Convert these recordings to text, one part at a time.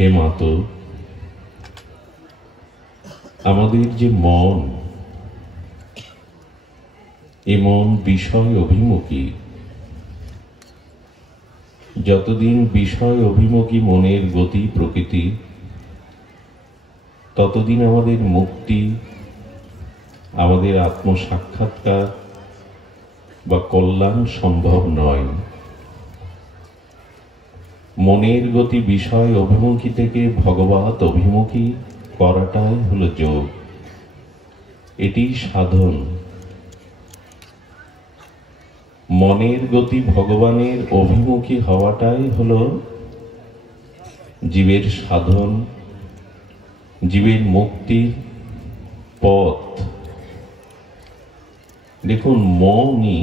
হে মাতো, আমাদের যে মন, এ মন বিষয় অভিমুখী। যতদিন বিষয় অভিমুখী মনের গতি প্রকৃতি, ততদিন আমাদের মুক্তি, আমাদের আত্মসাক্ষাৎকার বা কল্যাণ সম্ভব নয়। মনের গতি বিষয় অভিমুখী থেকে ভগবত অভিমুখী করাটাই হলো যোগ, এটি সাধন। মনের গতি ভগবানের অভিমুখী হওয়াটাই হলো জীবের সাধন, জীবের মুক্তির পথ। দেখুন, মনই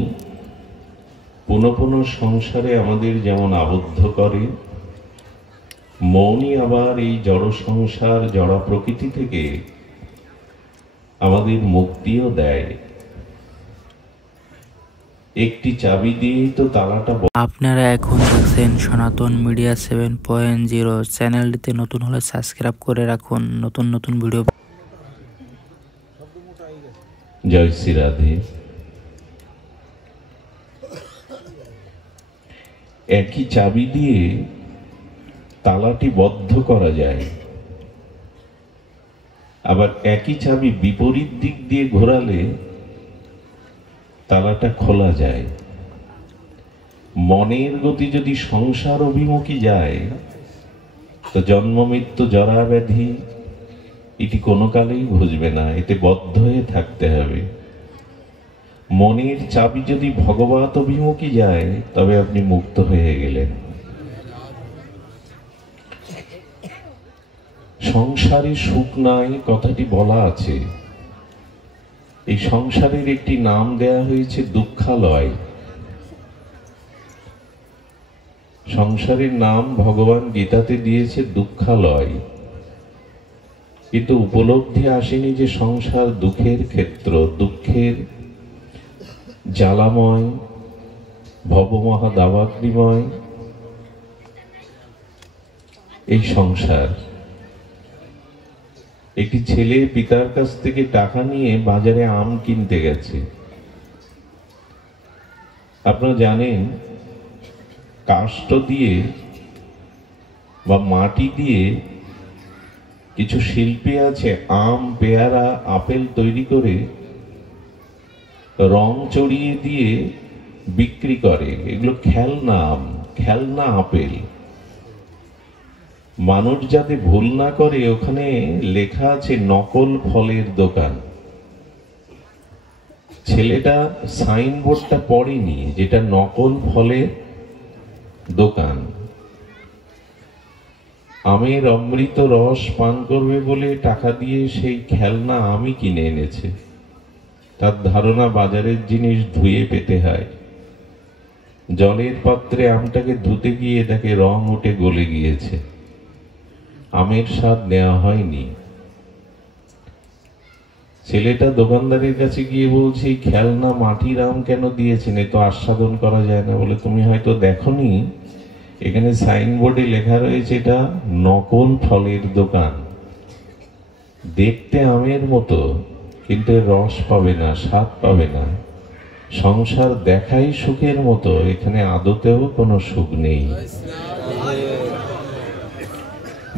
পুনঃ পুনঃ সংসারে আমাদের যেমন আবদ্ধ করে, মনই আবার এই জড় সংসার, জড়া প্রকৃতি থেকে আমাদের মুক্তিও দেয়। একটি চাবি দিয়েই তো তালাটা। আপনারা এখন দেখছেন সনাতন মিডিয়া 7.0 চ্যানেলটিতে নতুন হলে সাবস্ক্রাইব করে রাখুন নতুন নতুন ভিডিও। জয় শ্রী রাধে। একই চাবি দিয়ে তালাটি বদ্ধ করা যায়, আবার একই চাবি বিপরীত দিক দিয়ে ঘোরালে তালাটা খোলা যায়। মনের গতি যদি সংসার অভিমুখী যায়, তো জন্ম মৃত্যু জরা ব্যাধি এটি কোনো কালেই বুঝবে না, এতে বদ্ধ হয়ে থাকতে হবে। মনের চাবি যদি ভগবত অভিমুখী যায়, তবে আপনি মুক্ত হয়ে গেলেন। সংসারে সুখ নাই কথাটি বলা আছে। এই সংসারের একটি নাম দেয়া হয়েছে দুঃখালয়। সংসারের নাম ভগবান গীতাতে দিয়েছে দুঃখালয়, কিন্তু উপলব্ধি আসেনি যে সংসার দুঃখের ক্ষেত্র, দুঃখের জ্বালাময়, ভবমহা দাবাগ্নিময় এই সংসার। একটি ছেলে পিতার কাছ থেকে টাকা নিয়ে বাজারে আম কিনতে গেছে। আপনারা জানেন, কাষ্ঠ দিয়ে বা মাটি দিয়ে কিছু শিল্পী আছে আম, পেয়ারা, আপেল তৈরি করে রং চড়িয়ে দিয়ে বিক্রি করে। এগুলো খেলনা আম, খেলনা আপেল। মানুষ যাতে ভুল না করে, ওখানে লেখা আছে নকল ফলের দোকান। ছেলেটা সাইনবোর্ডটা পড়েনি যেটা নকল ফলের দোকান। আমের অমৃত রস পান করবে বলে টাকা দিয়ে সেই খেলনা আমই কিনে এনেছে। তার ধারণা বাজারের জিনিস ধুয়ে পেতে হয়। জলের পাত্রে আমটাকে ধুতে গিয়ে দেখে রং উঠে গলে গিয়েছে, আমের স্বাদ নেওয়া হয়নি। ছেলেটা দোকানদারের কাছে গিয়ে বলছে, খেলনা মাটির আম কেন দিয়েছেন, এ তো আস্বাদন করা যায় না। বলে, তুমি হয়তো দেখোনি, এখানে সাইনবোর্ডে লেখা রয়েছে এটা নকল ফলের দোকান। দেখতে আমের মতো, কিন্তু রস পাবে না, স্বাদ পাবে না। সংসার দেখাই সুখের মতো, এখানে আদতেও কোনো সুখ নেই।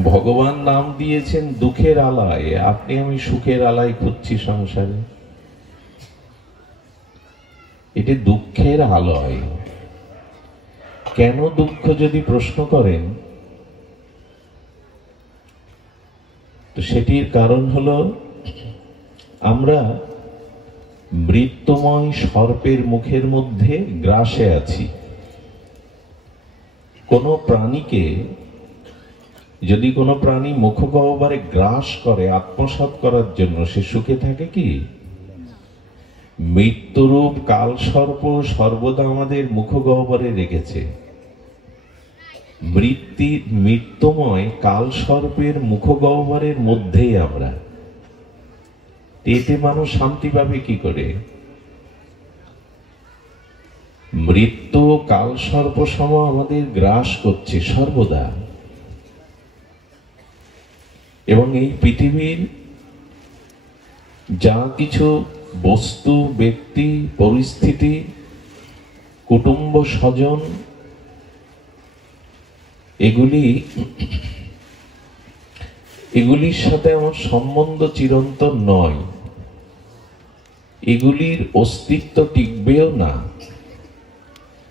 ভগবান নাম দিয়েছেন দুঃখের আলায়, আপনি আমি সুখের আলায় খুঁজছি সংসারে। এটি দুঃখের আলয়। কেন দুঃখ যদি প্রশ্ন করেন, তো সেটির কারণ হলো আমরা মৃত্যুময় সর্পের মুখের মধ্যে গ্রাসে আছি। কোনো প্রাণীকে যদি কোনো প্রাণী মুখগহ্বরে গ্রাস করে আত্মসাৎ করার জন্য, সে সুখে থাকে কি? মৃত্যুরূপ কালসর্প সর্বদা আমাদের মুখগহ্বরে রেখেছে। মৃত্যুময় কালসর্পের মুখগহ্বরের মধ্যেই আমরা। এতে মানুষ শান্তি পাবে কি করে? মৃত্যু কালসর্প সম আমাদের গ্রাস করছে সর্বদা। এবং এই পৃথিবীর যা কিছু বস্তু, ব্যক্তি, পরিস্থিতি, কুটুম্ব, স্বজন, এগুলির সাথে আমার সম্বন্ধ চিরন্তন নয়, এগুলির অস্তিত্ব টিকবেও না।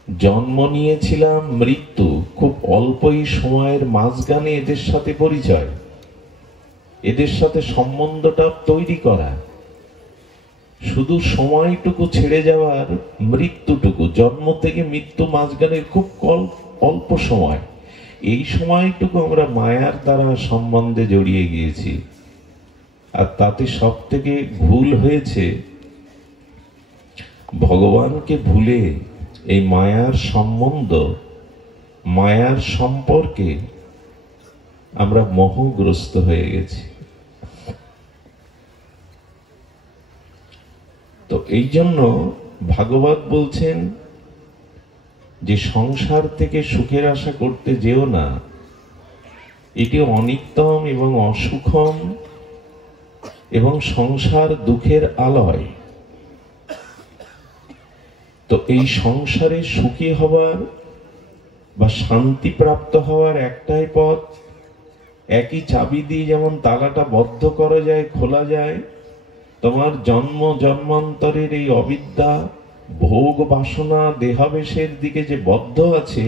জন্ম নিয়েছিলাম, মৃত্যু, খুব অল্পই সময়ের মাঝখানে এদের সাথে পরিচয়, এদের সাথে সম্বন্ধটা তৈরি করা। শুধু সময়টুকু ছেড়ে যাওয়ার, মৃত্যুটুকু, জন্ম থেকে মৃত্যু মাঝখানে খুব অল্প সময়, এই সময়টুকু আমরা মায়ার দ্বারা সম্বন্ধে জড়িয়ে গিয়েছি। আর তাতে সব থেকে ভুল হয়েছে, ভগবানকে ভুলে এই মায়ার সম্বন্ধ, মায়ার সম্পর্কে আমরা মোহগ্রস্ত হয়ে গেছি। তো এই জন্য ভাগবত বলছেন যে সংসার থেকে সুখের আশা করতে যেও না, এটি অনিত্যম এবং অসুখম, এবং সংসার দুঃখের আলয়। তো এই সংসারে সুখী হওয়ার বা শান্তি প্রাপ্ত হওয়ার একটাই পথ। একই চাবি দিয়ে যেমন তালাটা বদ্ধ করা যায়, খোলা যায়, তোমার জন্ম জন্মান্তরের এই অবিদ্যা, ভোগ বাসনা, দেহাবেশের দিকে যে বদ্ধ আছে,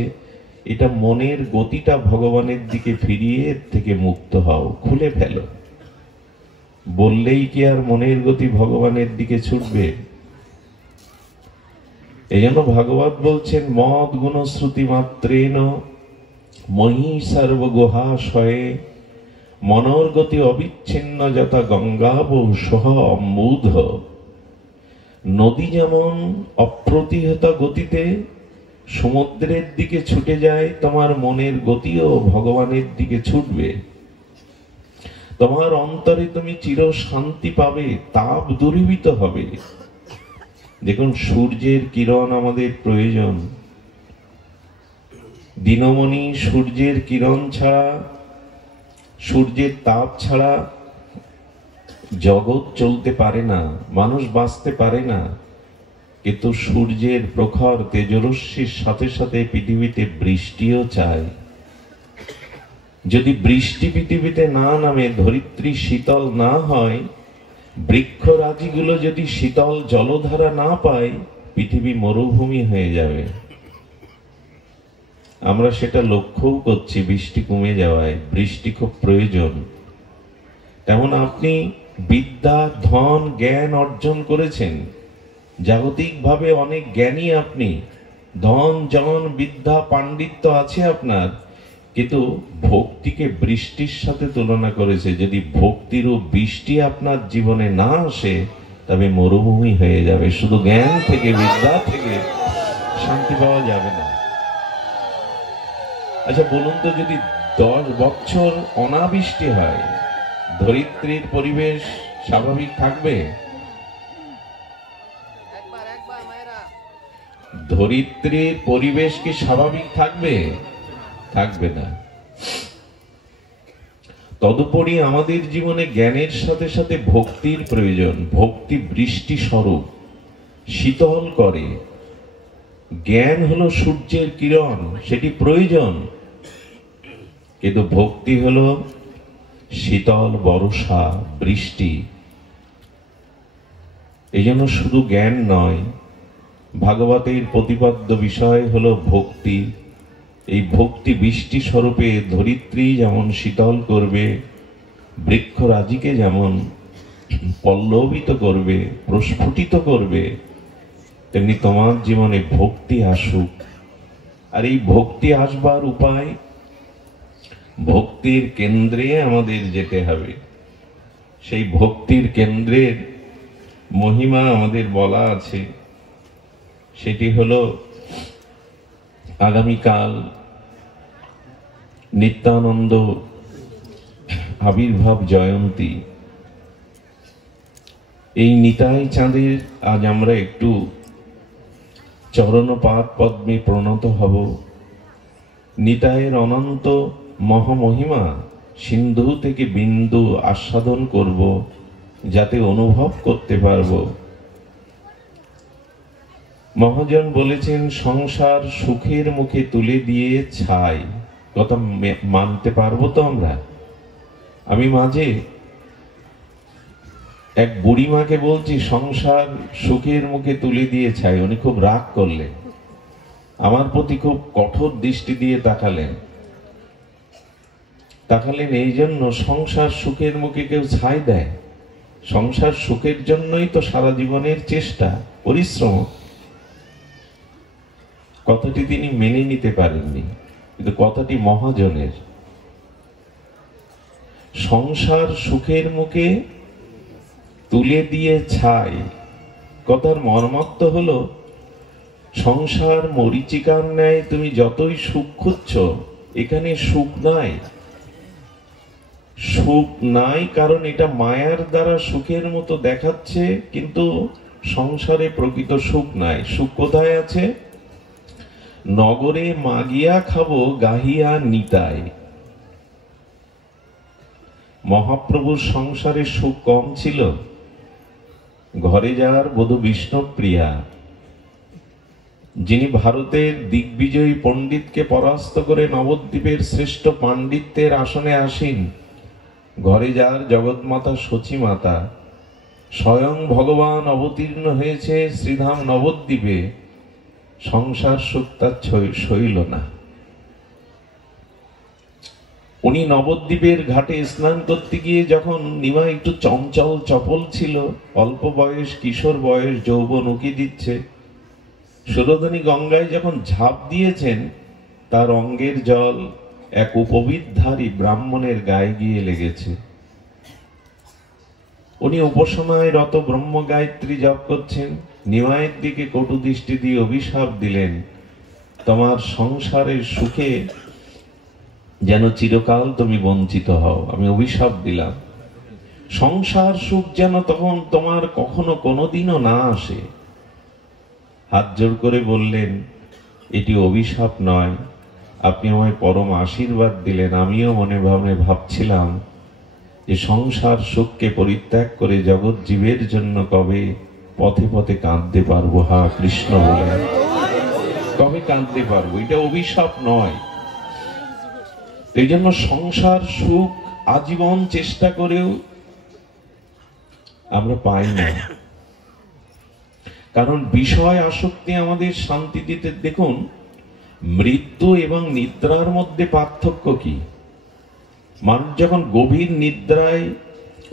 এটা মনের গতিটা ভগবানের দিকে ফিরিয়ে এর থেকে মুক্ত হও, খুলে ফেলো। বললেই কি আর মনের গতি ভগবানের দিকে ছুটবে? এই জন্য ভাগবত বলছেন, মদ গুণশ্রুতি মাত্রেন মহি সর্বগুহাশয়ে মনোর গতি অবিচ্ছিন্ন যথা গঙ্গাব সহ অম্বুধ। নদী যেমন অপ্রতিহত গতিতে সমুদ্রের দিকে ছুটে যায়, তোমার মনের গতিও ভগবানের দিকে ছুটবে। তোমার অন্তরে তুমি চির শান্তি পাবে, তাপ দূরীভূত হবে। দেখুন, সূর্যের কিরণ আমাদের প্রয়োজন। দিনমণি, সূর্যের কিরণ ছাড়া, সূর্যের তাপ ছাড়া জগৎ চলতে পারে না, মানুষ বাঁচতে পারে না। কিন্তু সূর্যের প্রখর তেজরশ্মির সাথে সাথে পৃথিবীতে বৃষ্টিও চায়। যদি বৃষ্টি পৃথিবীতে না নামে, ধরিত্রী শীতল না হয়, বৃক্ষরাজিগুলো যদি শীতল জলধারা না পায়, পৃথিবী মরুভূমি হয়ে যাবে। আমরা সেটা লক্ষ্যও করছি, বৃষ্টি কমে যাওয়ায়। বৃষ্টি খুব প্রয়োজন। তেমন আপনি বিদ্যা, ধন, জ্ঞান অর্জন করেছেন, জাগতিকভাবে অনেক জ্ঞানী আপনি, ধন, জন, বিদ্যা, পাণ্ডিত্য আছে আপনার, কিন্তু ভক্তিকে বৃষ্টির সাথে তুলনা করেছে। যদি ভক্তিরূপ বৃষ্টি আপনার জীবনে না আসে, তবে মরুভূমি হয়ে যাবে। শুধু জ্ঞান থেকে, বিদ্যা থেকে শান্তি পাওয়া যাবে না। আচ্ছা বলুন তো, যদি 10 বছর অনাবৃষ্টি হয়, ধরিত্রীর পরিবেশ স্বাভাবিক থাকবে? ধরিত্রীর পরিবেশ কি স্বাভাবিক থাকবে? থাকবে না। তদুপরি আমাদের জীবনে জ্ঞানের সাথে সাথে ভক্তির প্রয়োজন। ভক্তি বৃষ্টি স্বরূপ, শীতল করে। জ্ঞান হলো সূর্যের কিরণ, সেটি প্রয়োজন, কিন্তু ভক্তি হলো শীতল বর্ষা, বৃষ্টি। এই জন্য শুধু জ্ঞান নয়, ভাগবতের প্রতিপাদ্য বিষয় হলো ভক্তি। এই ভক্তি বৃষ্টি স্বরূপে ধরিত্রী যেমন শীতল করবে, বৃক্ষরাজিকে যেমন পল্লবিত করবে, প্রস্ফুটিত করবে, তেমনি তোমার জীবনে ভক্তি আসুক। আর এই ভক্তি আসবার উপায়, ভক্তির কেন্দ্রে আমাদের যেতে হবে। সেই ভক্তির কেন্দ্রের মহিমা আমাদের বলা আছে। সেটি হলো আগামীকাল নিত্যানন্দ আবির্ভাব জয়ন্তী। এই নিতাই চাঁদের আজ আমরা একটু চরণপাদ পদ্মে প্রণত হব। নিতাইয়ের অনন্ত মহামহিমা সিন্ধু থেকে বিন্দু আস্বাদন করব, যাতে অনুভব করতে পারবো। মহাজন বলেছেন সংসার সুখের মুখে তুলে দিয়ে ছাই। কথা মানতে পারবো তো আমরা? আমি মাঝে এক বুড়িমাকে বলছি সংসার সুখের মুখে তুলে দিয়ে ছাই। উনি খুব রাগ করলেন, আমার প্রতি খুব কঠোর দৃষ্টি দিয়ে তাকালেন। এই জন্য সংসার সুখের মুখে কেউ ছাই দেয়? সংসার সুখের জন্যই তো সারা জীবনের চেষ্টা, পরিশ্রম। কথাটি তিনি মেনে নিতে পারেননি, কিন্তু কথাটি মহাজনের। সংসার সুখের মুখে তুলে দিয়ে ছাই, কথার মর্মার্থ হলো সংসার মরীচিকার ন্যায় তুমি যতই সুখ খুঁজছ, এখানে সুখ নাই। সুখ নাই কারণ এটা মায়ার দ্বারা সুখের মতো দেখাচ্ছে, কিন্তু সংসারে প্রকৃত সুখ নাই। সুখ কোথায় আছে? নগরে মাগিয়া খাবো গাহিয়া নিতাই। মহাপ্রভুর সংসারে সুখ কম ছিল? ঘরে যার বধূ বিষ্ণুপ্রিয়া, যিনি ভারতের দিগ্বিজয়ী পণ্ডিতকে পরাস্ত করে নবদ্বীপের শ্রেষ্ঠ পাণ্ডিত্যের আসনে আসীন, ঘরে যার জগৎমাতা সচী মাতা, স্বয়ং ভগবান অবতীর্ণ হয়েছে শ্রীধাম নবদ্বীপে, সংসার সুখ তার সইল না। উনি নবদ্বীপের ঘাটে স্নান করতে গিয়ে যখন নিমা একটু চঞ্চল চপল ছিল, অল্প বয়স, কিশোর বয়স, যৌবন উকি দিচ্ছে, সুরধনী গঙ্গায় যখন ঝাঁপ দিয়েছেন, তার অঙ্গের জল এক উপবিদধারী ব্রাহ্মণের গায়ে গিয়ে লেগেছে। উনি উপাসনায় রত ব্রহ্ম গায়ত্রী জপ করছেন, নিমায়ের দিকে কটু দৃষ্টি দিয়ে অভিশাপ দিলেন, তোমার সংসারের সুখে যেন চিরকাল তুমি বঞ্চিত হও, আমি অভিশাপ দিলাম। সংসার সুখ যেন তখন তোমার কখনো কোনোদিনও না আসে। হাত জোড় করে বললেন, এটি অভিশাপ নয়, আপনি আমায় পরম আশীর্বাদ দিলেন। আমিও মনে মনে ভাবছিলাম যে সংসার সুখকে পরিত্যাগ করে জগৎ জীবের জন্য কবে পথে পথে কাঁদতে পারবো, হা কৃষ্ণ বলে কবে কাঁদতে পারবো। এটা অভিশাপ নয়। এই জন্য সংসার সুখ আজীবন চেষ্টা করেও আমরা পাই না, কারণ বিষয় আসক্তি আমাদের শান্তি দিতে। দেখুন, মৃত্যু এবং নিদ্রার মধ্যে পার্থক্য কি? মানুষ যখন গভীর নিদ্রায়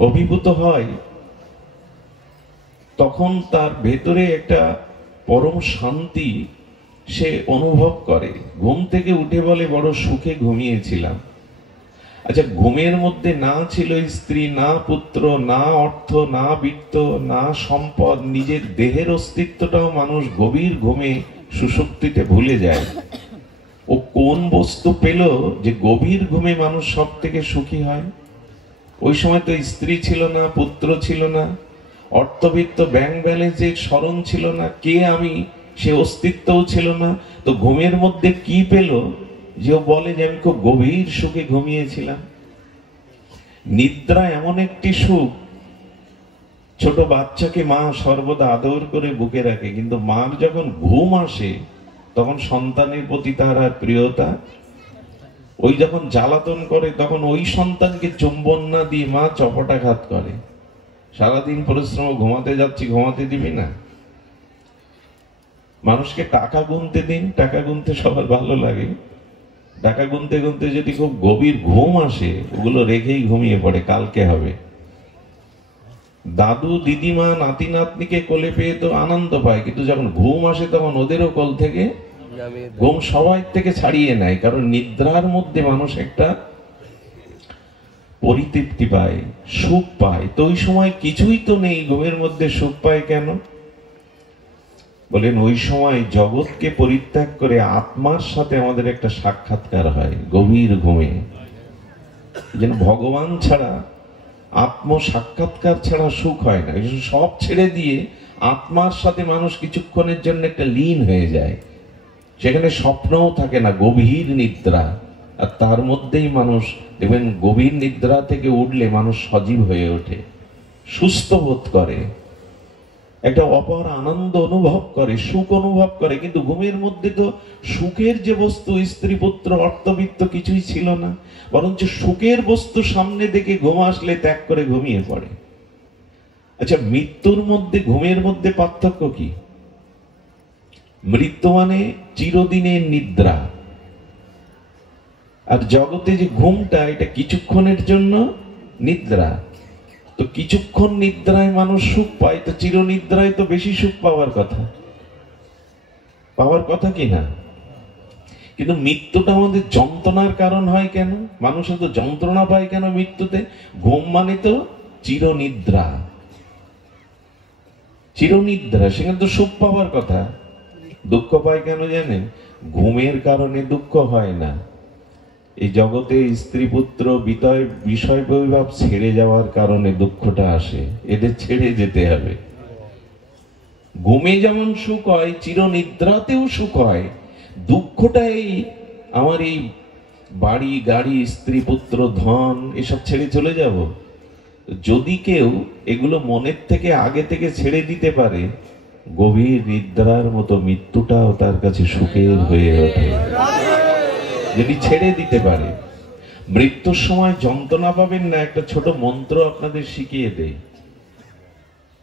অভিভূত হয়, তখন তার ভেতরে একটা পরম শান্তি সে অনুভব করে। ঘুম থেকে উঠে বলে, বড় সুখে ঘুমিয়েছিলাম। আচ্ছা, ঘুমের মধ্যে না ছিল স্ত্রী, না পুত্র, না অর্থ, না বৃত্ত, না সম্পদ, নিজের দেহের অস্তিত্বটাও মানুষ গভীর ঘুমে সুষুপ্তিতে ভুলে যায়। ও কোন বস্তু পেল যে গভীর ঘুমে মানুষ সব থেকে সুখী হয়? ওই সময় তো স্ত্রী ছিল না, পুত্র ছিল না, অর্থবিত্ত ব্যাংক ব্যালেন্সের স্মরণ ছিল না, কে আমি সে অস্তিত্বও ছিল না। তো ঘুমের মধ্যে কি পেল যে ও বলে যে আমি খুব গভীর সুখে ঘুমিয়েছিলাম? নিদ্রা এমন একটি সুখ, ছোট বাচ্চাকে মা সর্বদা আদর করে বুকে রাখে, কিন্তু মার যখন ঘুম আসে তখন সন্তানের প্রতি তার আর প্রিয়তা। ওই যখন জ্বালাতন করে তখন ওই সন্তানকে চুম্বন না দিয়ে মা চপটাঘাত করে। সারাদিন পরিশ্রম, ঘুমাতে যাচ্ছি, ঘুমাতে দিবি না। মানুষকে টাকা গুনতে দিন, টাকা গুনতে সবার ভালো লাগে। টাকা গুনতে গুনতে যদি খুব গভীর ঘুম আসে, ওগুলো রেখেই ঘুমিয়ে পড়ে, কালকে হবে। দাদু দিদিমা নাতি নাতনিকে কোলে পেয়ে তো আনন্দ পায়, কিন্তু যখন ঘুম আসে তখন ওদেরও কোল থেকে ঘুম সবাই থেকে ছাড়িয়ে নেয়। কারণ নিদ্রার মধ্যে মানুষ একটা পরিতৃপ্তি পায়, সুখ পায়। তো ওই সময় কিছুই তো নেই, ঘুমের মধ্যে সুখ পায় কেন? বলেন, ওই সময় জগৎকে পরিত্যাগ করে আত্মার সাথে আমাদের একটা সাক্ষাৎকার হয় গভীর ঘুমে। যেন ভগবান ছাড়া, আত্ম সাক্ষাৎকার ছাড়া সুখ হয় না। সব ছেড়ে দিয়ে আত্মার সাথে মানুষ কিছুক্ষণের জন্য একটা লীন হয়ে যায়। সেখানে স্বপ্নও থাকে না, গভীর নিদ্রা। আর তার মধ্যেই মানুষ দেখবেন গভীর নিদ্রা থেকে উঠলে মানুষ সজীব হয়ে ওঠে, সুস্থ বোধ করে, একটা অপার আনন্দ অনুভব করে, সুখ অনুভব করে। কিন্তু ঘুমের মধ্যে তো সুখের যে বস্তু, স্ত্রী পুত্র অর্থবিত্ত কিছুই ছিল না, বরঞ্চ সুখের বস্তু সামনে দেখে ঘুম আসলে ত্যাগ করে ঘুমিয়ে পড়ে। আচ্ছা, মৃত্যুর মধ্যে ঘুমের মধ্যে পার্থক্য কি? মৃত্যু মানে চিরদিনের নিদ্রা, আর জগতে যে ঘুমটা, এটা কিছুক্ষণের জন্য নিদ্রা। তো কিছুক্ষণ নিদ্রায় মানুষ সুখ পায়, তো চিরনিদ্রায় তো বেশি সুখ পাওয়ার কথা কি না? কিন্তু মৃত্যুটা আমাদের যন্ত্রণার কারণ হয় কেন? মানুষ এত যন্ত্রণা পায় কেন মৃত্যুতে? ঘুম মানে তো চিরনিদ্রা, সেখানে তো সুখ পাওয়ার কথা। দুঃখ পায় কেন জানেন? ঘুমের কারণে দুঃখ হয় না, এই জগতে স্ত্রী পুত্র বিষয় বৈভব ছেড়ে যাওয়ার কারণে দুঃখটা আসে। এদের ছেড়ে যেতে হবে। ঘুমে যেমন সুখ হয়, চিরনিদ্রাতেও সুখ হয়। দুঃখটা আমার এই বাড়ি গাড়ি স্ত্রী পুত্র ধন এসব ছেড়ে চলে যাব। যদি কেউ এগুলো মনের থেকে আগে থেকে ছেড়ে দিতে পারে, গভীর নিদ্রার মতো মৃত্যুটাও তার কাছে সুখের হয়ে ওঠে। যদি ছেড়ে দিতে পারে, মৃত্যুর সময় যন্ত্রণা পাবেন না। একটা ছোট মন্ত্র আপনাদের শিখিয়ে দেই।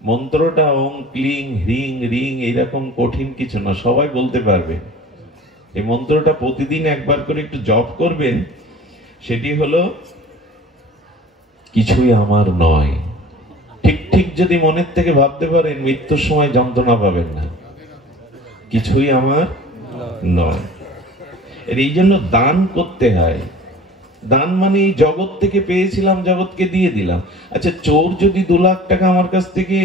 মন্ত্রটা ওং ক্লিং হ্রিং রিং, এরকম কঠিন কিছু না, সবাই বলতে পারবে। এই মন্ত্রটা প্রতিদিন একবার করে একটু জপ করবেন। সেটি হলো, কিছুই আমার নয়। ঠিক ঠিক যদি মনের থেকে ভাবতে পারেন, মৃত্যুর সময় যন্ত্রণা পাবেন না। কিছুই আমার নয়। এই জন্য দান করতে হয়। দান মানে জগৎ থেকে পেয়েছিলাম, জগৎকে দিয়ে দিলাম। আচ্ছা, চোর যদি 2 লাখ টাকা আমার কাছ থেকে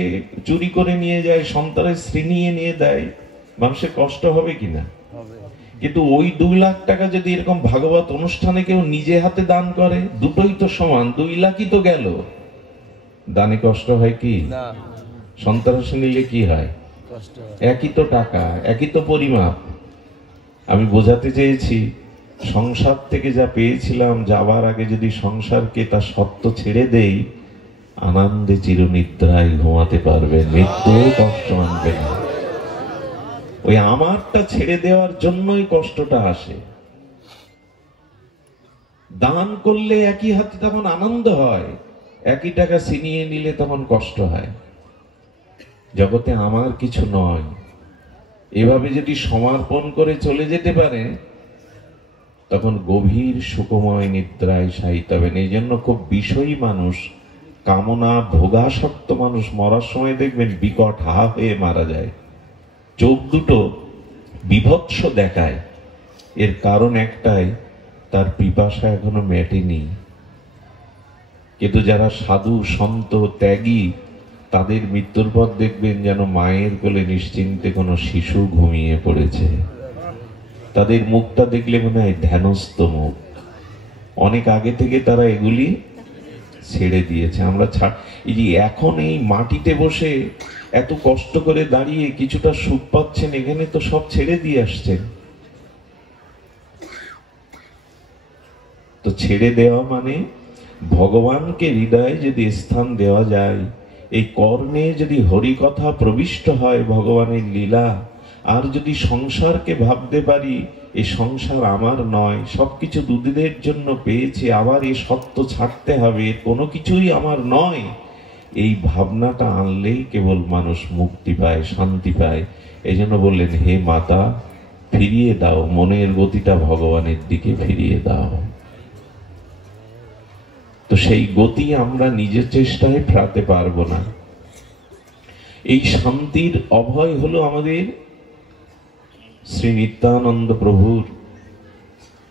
চুরি করে নিয়ে যায়, সন্তানের ছিনিয়ে নিয়ে দেয়, মানুষের কষ্ট হবে কিনা? কিন্তু ওই 2 লাখ টাকা যদি এরকম ভাগবত অনুষ্ঠানে কেউ নিজে হাতে দান করে, দুটোই তো সমান, 2 লাখই তো গেল। দানে কষ্ট হয় কি? সন্ত্রাসী নিলে কি হয়? একই তো টাকা, একই তো পরিমাপ। আমি বোঝাতে চেয়েছি, সংসার থেকে যা পেয়েছিলাম, যাবার আগে যদি সংসারকে তার সত্য ছেড়ে দেই, আনন্দে চিরনিদ্রায় ঘুমাতে পারবে, মৃত্যু কষ্ট আনবে না। ওই আমারটা ছেড়ে দেওয়ার জন্যই কষ্টটা আসে। দান করলে একই হাতে তখন আনন্দ হয়, একই টাকা ছিনিয়ে নিলে তখন কষ্ট হয়। জগতে আমার কিছু নয়, এভাবে যদি সমর্পণ করে চলে যেতে পারে, তখন গভীর সুখময় নিদ্রায় শায়িত হবেন। এই জন্য খুব বিষয়ী মানুষ, কামনা ভোগাসক্ত মানুষ মরার সময় দেখবেন বিকট হা হয়ে মারা যায়, চোখ দুটো বিভৎস দেখায়। এর কারণ একটাই, তার পিপাসা এখনো মেটেনি। কিন্তু যারা সাধু সন্ত ত্যাগী, তাদের মৃত্যুর পর দেখবেন যেন মায়ের কোলে নিশ্চিন্তে কোনো শিশু ঘুমিয়ে পড়েছে। তাদের মুখটা দেখলে মনে হয় ধ্যানস্থ মুখ। অনেক আগে থেকে তারা এগুলি ছেড়ে দিয়েছে। আমরা এই যে এখন এই মাটিতে বসে এত কষ্ট করে দাঁড়িয়ে কিছুটা সুখ পাচ্ছেন, এখানে তো সব ছেড়ে দিয়ে আসছেন। তো ছেড়ে দেওয়া মানে ভগবানকে হৃদয়ে যদি স্থান দেওয়া যায়, এই কর্ণে যদি হরিকথা প্রবিষ্ট হয়, ভগবানের লীলা, আর যদি সংসারকে ভাবতে পারি এই সংসার আমার নয়, সবকিছু দুদিনের জন্য পেয়েছে, আবার এই সত্য ছাড়তে হবে, কোনো কিছুই আমার নয়, এই ভাবনাটা আনলেই কেবল মানুষ মুক্তি পায়, শান্তি পায়। এই জন্য বললেন, হে মাতা, ফিরিয়ে দাও মনের গতিটা, ভগবানের দিকে ফিরিয়ে দাও। তো সেই গতি আমরা নিজের চেষ্টায় ফেরাতে পারবো না। এই শান্তির অভয় হলো আমাদের শ্রী নিত্যানন্দ প্রভুর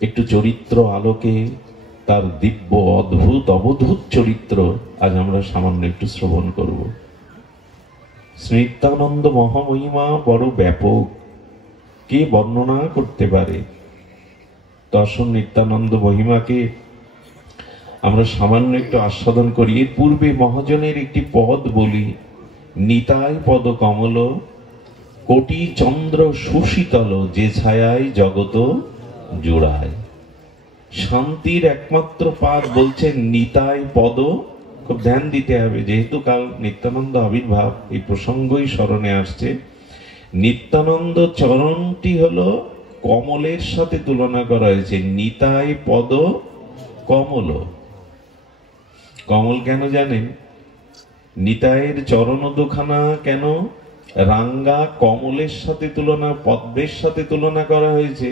একটু চরিত্র আলোকে, তার দিব্য অদ্ভুত অবধূত চরিত্র আজ আমরা সামান্য একটু শ্রবণ করব। শ্রী নিত্যানন্দ মহামহিমা বড় ব্যাপক, কে বর্ণনা করতে পারে? দর্শন নিত্যানন্দ মহিমাকে আমরা সামান্য একটু আস্বাদন করি। এর পূর্বে মহাজনের একটি পদ বলি, নিতাই পদ কমল, কোটি চন্দ্র সুশীতল, যে ছায়ায় জগত জুড়ায়। শান্তির একমাত্র পার বলছেন নিতাই পদ। খুব ধ্যান দিতে হবে, যেহেতু কাল নিত্যানন্দ আবির্ভাব, এই প্রসঙ্গই স্মরণে আসছে। নিত্যানন্দ চরণটি হলো কমলের সাথে তুলনা করা হয়েছে, নিতাই পদ কমল। কমল কেন জানেন? নিতাইয়ের চরণ দুখানা কেন রাঙ্গা কমলের সাথে তুলনা, পদ্মের সাথে তুলনা করা হয়েছে?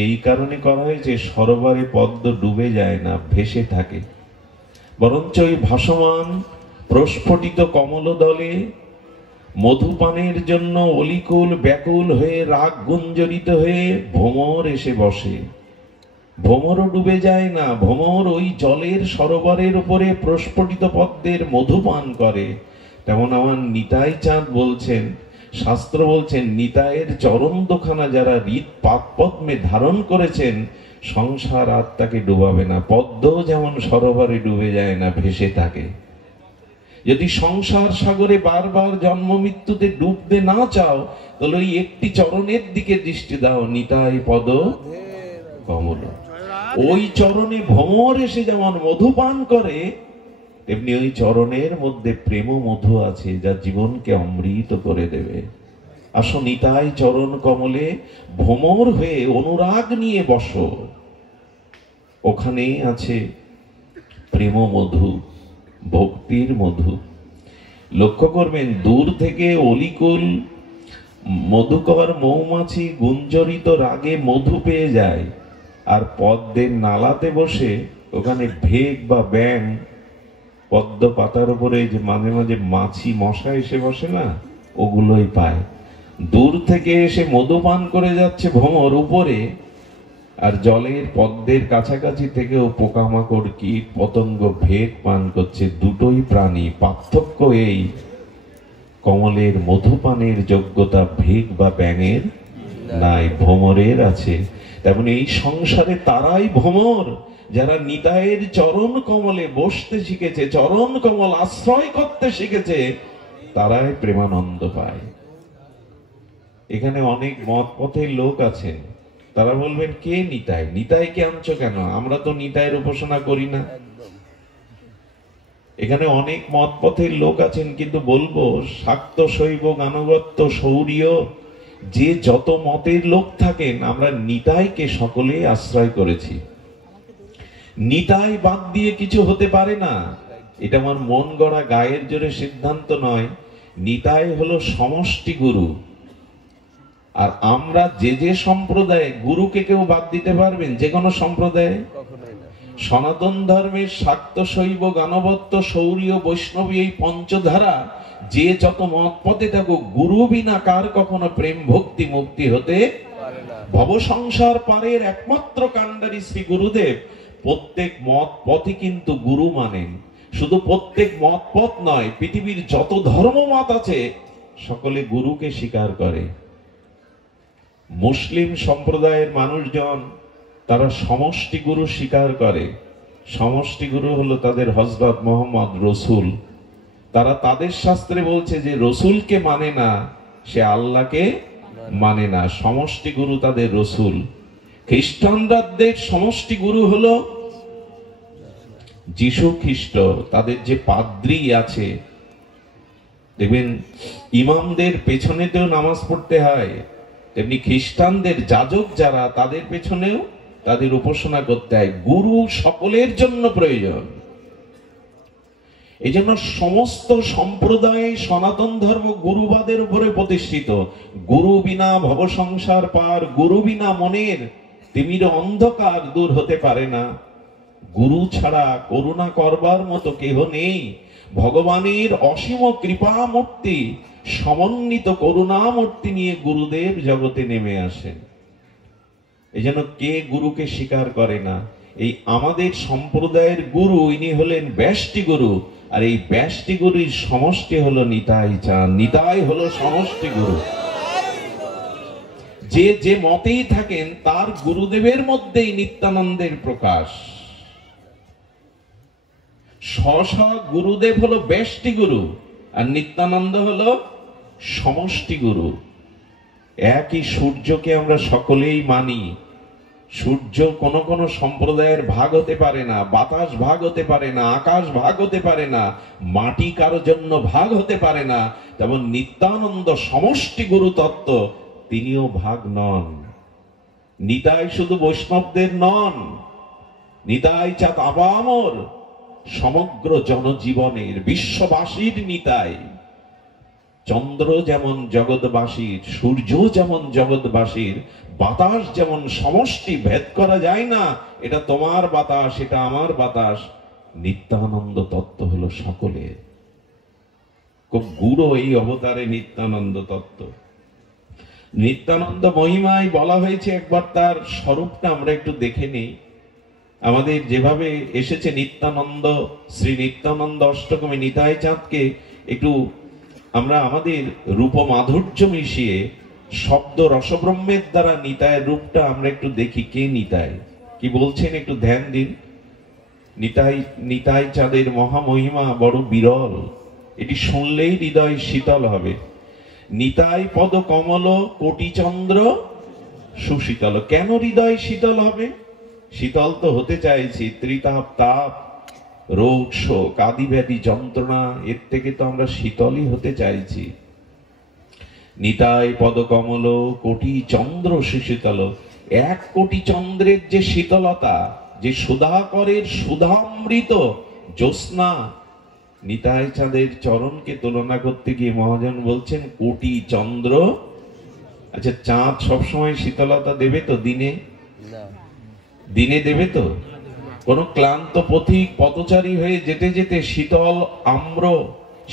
এই কারণে করা হয়েছে, সরোবরে পদ্ম ডুবে যায় না, ভেসে থাকে, বরঞ্চ ওই ভাসমান প্রস্ফুটিত কমল দলে মধুপানের জন্য অলিকুল ব্যাকুল হয়ে রাগ গুঞ্জরিত হয়ে ভ্রমর এসে বসে। ভ্রমরও ডুবে যায় না, ভ্রমর ওই জলের সরোবরের উপরে প্রস্ফুটিত পদ্মের মধুপান করে। তেমন আমার নিতাই চাঁদ বলছেন, শাস্ত্র বলছেন, নিতাইয়ের চরণ দুখানা যারা হৃদ পাদপদ্মে ধারণ করেছেন, সংসার আর তাকে ডুবাবে না। পদ্ম যেমন সরোবরে ডুবে যায় না, ভেসে থাকে। যদি সংসার সাগরে বারবার জন্ম মৃত্যুতে ডুবতে না চাও, তাহলে ওই একটি চরণের দিকে দৃষ্টি দাও, নিতাই পদ কমল। ওই চরণে ভ্রমর এসে যেমন মধুপান করে, তেমনি ওই চরণের মধ্যে প্রেম মধু আছে, যা জীবনকে অমৃত করে দেবে। আসো নিতাই চরণ কমলে ভ্রমর হয়ে অনুরাগ নিয়ে বসো, ওখানেই আছে প্রেম মধু, ভক্তির মধু। লক্ষ্য করবেন, দূর থেকে অলিকুল মধুকর মৌমাছি গুঞ্জরিত রাগে মধু পেয়ে যায়, আর পদ্মের নালাতে বসে ওখানে ভেগ বা ব্যাং, পদ্ম পাতার উপরে যে মাঝে মাঝে মাছি মশা এসে বসে না, ওগুলোই পায়। দূর থেকে এসে মধুপান করে যাচ্ছে ভ্রমর উপরে, আর জলের পদ্মের কাছাকাছি থেকেও পোকামাকড় কীট পতঙ্গ ভেগ পান করছে। দুটোই প্রাণী, পার্থক্য এই, কমলের মধুপানের যোগ্যতা ভেগ বা ব্যাঙের নাই, ভ্রমরের আছে। তেমন এই সংসারে তারাই ভ্রমর, যারা নিতাইয়ের চরণ কমলে বসতে শিখেছে, চরণ কমল আশ্রয় করতে শিখেছে, তারাই প্রেমানন্দ পায়। এখানে অনেক মত পথের লোক আছেন, তারা বলবেন, কে নিতাই? নিতাইকে আনছো কেন? আমরা তো নিতাইয়ের উপাসনা করি না। এখানে অনেক মত পথের লোক আছেন, কিন্তু বলবো, শাক্ত শৈব গানগত্য সৌরীয় যে যত মতের লোক থাকেন, আমরা নিতাইকে সকলে আশ্রয় করেছি। নিতাই বাদ দিয়ে কিছু হতে পারে না, এটা আমার মন গড়া গায়ের জোরে সিদ্ধান্ত নয়। নিতাই হলো সমষ্টি গুরু। আর আমরা যে যে সম্প্রদায়ে, গুরুকে কেউ বাদ দিতে পারবেন? যে কোনো সম্প্রদায়ে? সনাতন ধর্মের শাক্ত শৈব গানবত্ত সৌরীয় বৈষ্ণবী এই পঞ্চধারা যে যত মত পথে থাকুক, গুরু বিনা কার কখনো প্রেম ভক্তি মুক্তি হতে পারে না। ভব সংসার পারের একমাত্র কাণ্ডারী শ্রী গুরুদেব প্রত্যেক মত পথই কিন্তু গুরু মানেন। শুধু প্রত্যেক মত পথ নয়, পৃথিবীর যত ধর্মমত আছে সকলে গুরুকে স্বীকার করে। মুসলিম সম্প্রদায়ের মানুষজন তারা সমষ্টি গুরু স্বীকার করে। সমষ্টি গুরু হলো তাদের হযরত মুহাম্মদ রসুল। তারা তাদের শাস্ত্রে বলছে যে রসুলকে মানে না, সে আল্লাহকে মানে না। সমষ্টি গুরু তাদের রসুল। খ্রিস্টানদের সমষ্টি গুরু হলো যিশু খ্রিস্ট। তাদের যে পাদ্রী আছে, দেখবেন ইমামদের পেছনেতেও নামাজ পড়তে হয়, তেমনি খ্রিস্টানদের যাজক যারা, তাদের পেছনেও তাদের উপাসনা করতে হয়। গুরু সকলের জন্য প্রয়োজন। এই জন্য সমস্ত সম্প্রদায় সনাতন ধর্ম গুরুবাদের উপরে প্রতিষ্ঠিত। গুরু বিনা ভব সংসার পার, গুরু বিনা মনের তিমির অন্ধকার দূর হতে পারে না। গুরু ছাড়া করুণা করবার মতো কেহ নেই। ভগবানের অসীম কৃপা মূর্তি, সমন্বিত করুণা মূর্তি নিয়ে গুরুদেব জগতে নেমে আসেন। এই জন্য কে গুরুকে স্বীকার করে না? এই আমাদের সম্প্রদায়ের গুরু, ইনি হলেন ব্যষ্টি গুরু। আর এই ব্যষ্টি গুরুর সমষ্টি হলো নিতাই চাঁদ। নিতাই হলো সমষ্টি গুরু। যে যে মতেই থাকেন, তার গুরুদেবের মধ্যেই নিত্যানন্দের প্রকাশ। স্ব গুরুদেব হলো ব্যষ্টি গুরু, আর নিত্যানন্দ হলো সমষ্টি গুরু। একই সূর্যকে আমরা সকলেই মানি, সূর্য কোন কোন সম্প্রদায়ের ভাগ হতে পারে না, বাতাস ভাগ হতে পারে না, আকাশ ভাগ হতে পারে না, মাটি কারোর জন্য ভাগ হতে পারে না, তেমন নিত্যানন্দ সমষ্টি গুরু তত্ত্ব, তিনিও ভাগ নন। নিতাই শুধু বৈষ্ণবদের নন, নিতাই চাঁদ আবামর সমগ্র জনজীবনের, বিশ্ববাসীর নিতাই। চন্দ্র যেমন জগৎবাসীর, সূর্য যেমন জগৎবাসীর, বাতাস যেমন সমষ্টি, ভেদ করা যায় না, এটা তোমার বাতাস, এটা আমার বাতাস। নিত্যানন্দ তত্ত্ব হলো সকলের। খুব গূঢ় এই অবতারে নিত্যানন্দ তত্ত্ব। নিত্যানন্দ মহিমায় বলা হয়েছে, একবার তার স্বরূপটা আমরা একটু দেখে নিই। আমাদের যেভাবে এসেছে নিত্যানন্দ, শ্রী নিত্যানন্দ অষ্টকমে নিতাই চাঁদকে একটু আমরা আমাদের রূপ মাধুর্য মিশিয়ে শব্দ রসব্রহ্মের দ্বারা নিতায়ের রূপটা আমরা একটু দেখি। কে নিতাই, কি বলছেন একটু ধ্যান দিন। নিতাই, নিতাই চাঁদের মহামহিমা বড় বিরল, এটি শুনলেই হৃদয় শীতল হবে। নিতাই পদ কমল কোটি চন্দ্র সুশীতল। কেন হৃদয় শীতল হবে? শীতল তো হতে চাইছি, ত্রিতাপ তাপ রোগ শোক আদি ব্যাধি যন্ত্রণা, এর থেকে তো আমরা শীতলই হতে চাইছি। নিতাই পদ কমল কোটি চন্দ্র সুশীতল। 1 কোটি চন্দ্রের যে শীতলতা, যে সুধাকরের সুধামৃত জ্যোৎস্না, নিতাই চাঁদের চরণকে তুলনা করতে গিয়ে মহাজন বলছেন কোটি চন্দ্র। আচ্ছা, চাঁদ সবসময় শীতলতা দেবে তো? দিনে দিনে দেবে তো? কোন ক্লান্ত পথিক পথচারী হয়ে যেতে যেতে শীতল আম্র,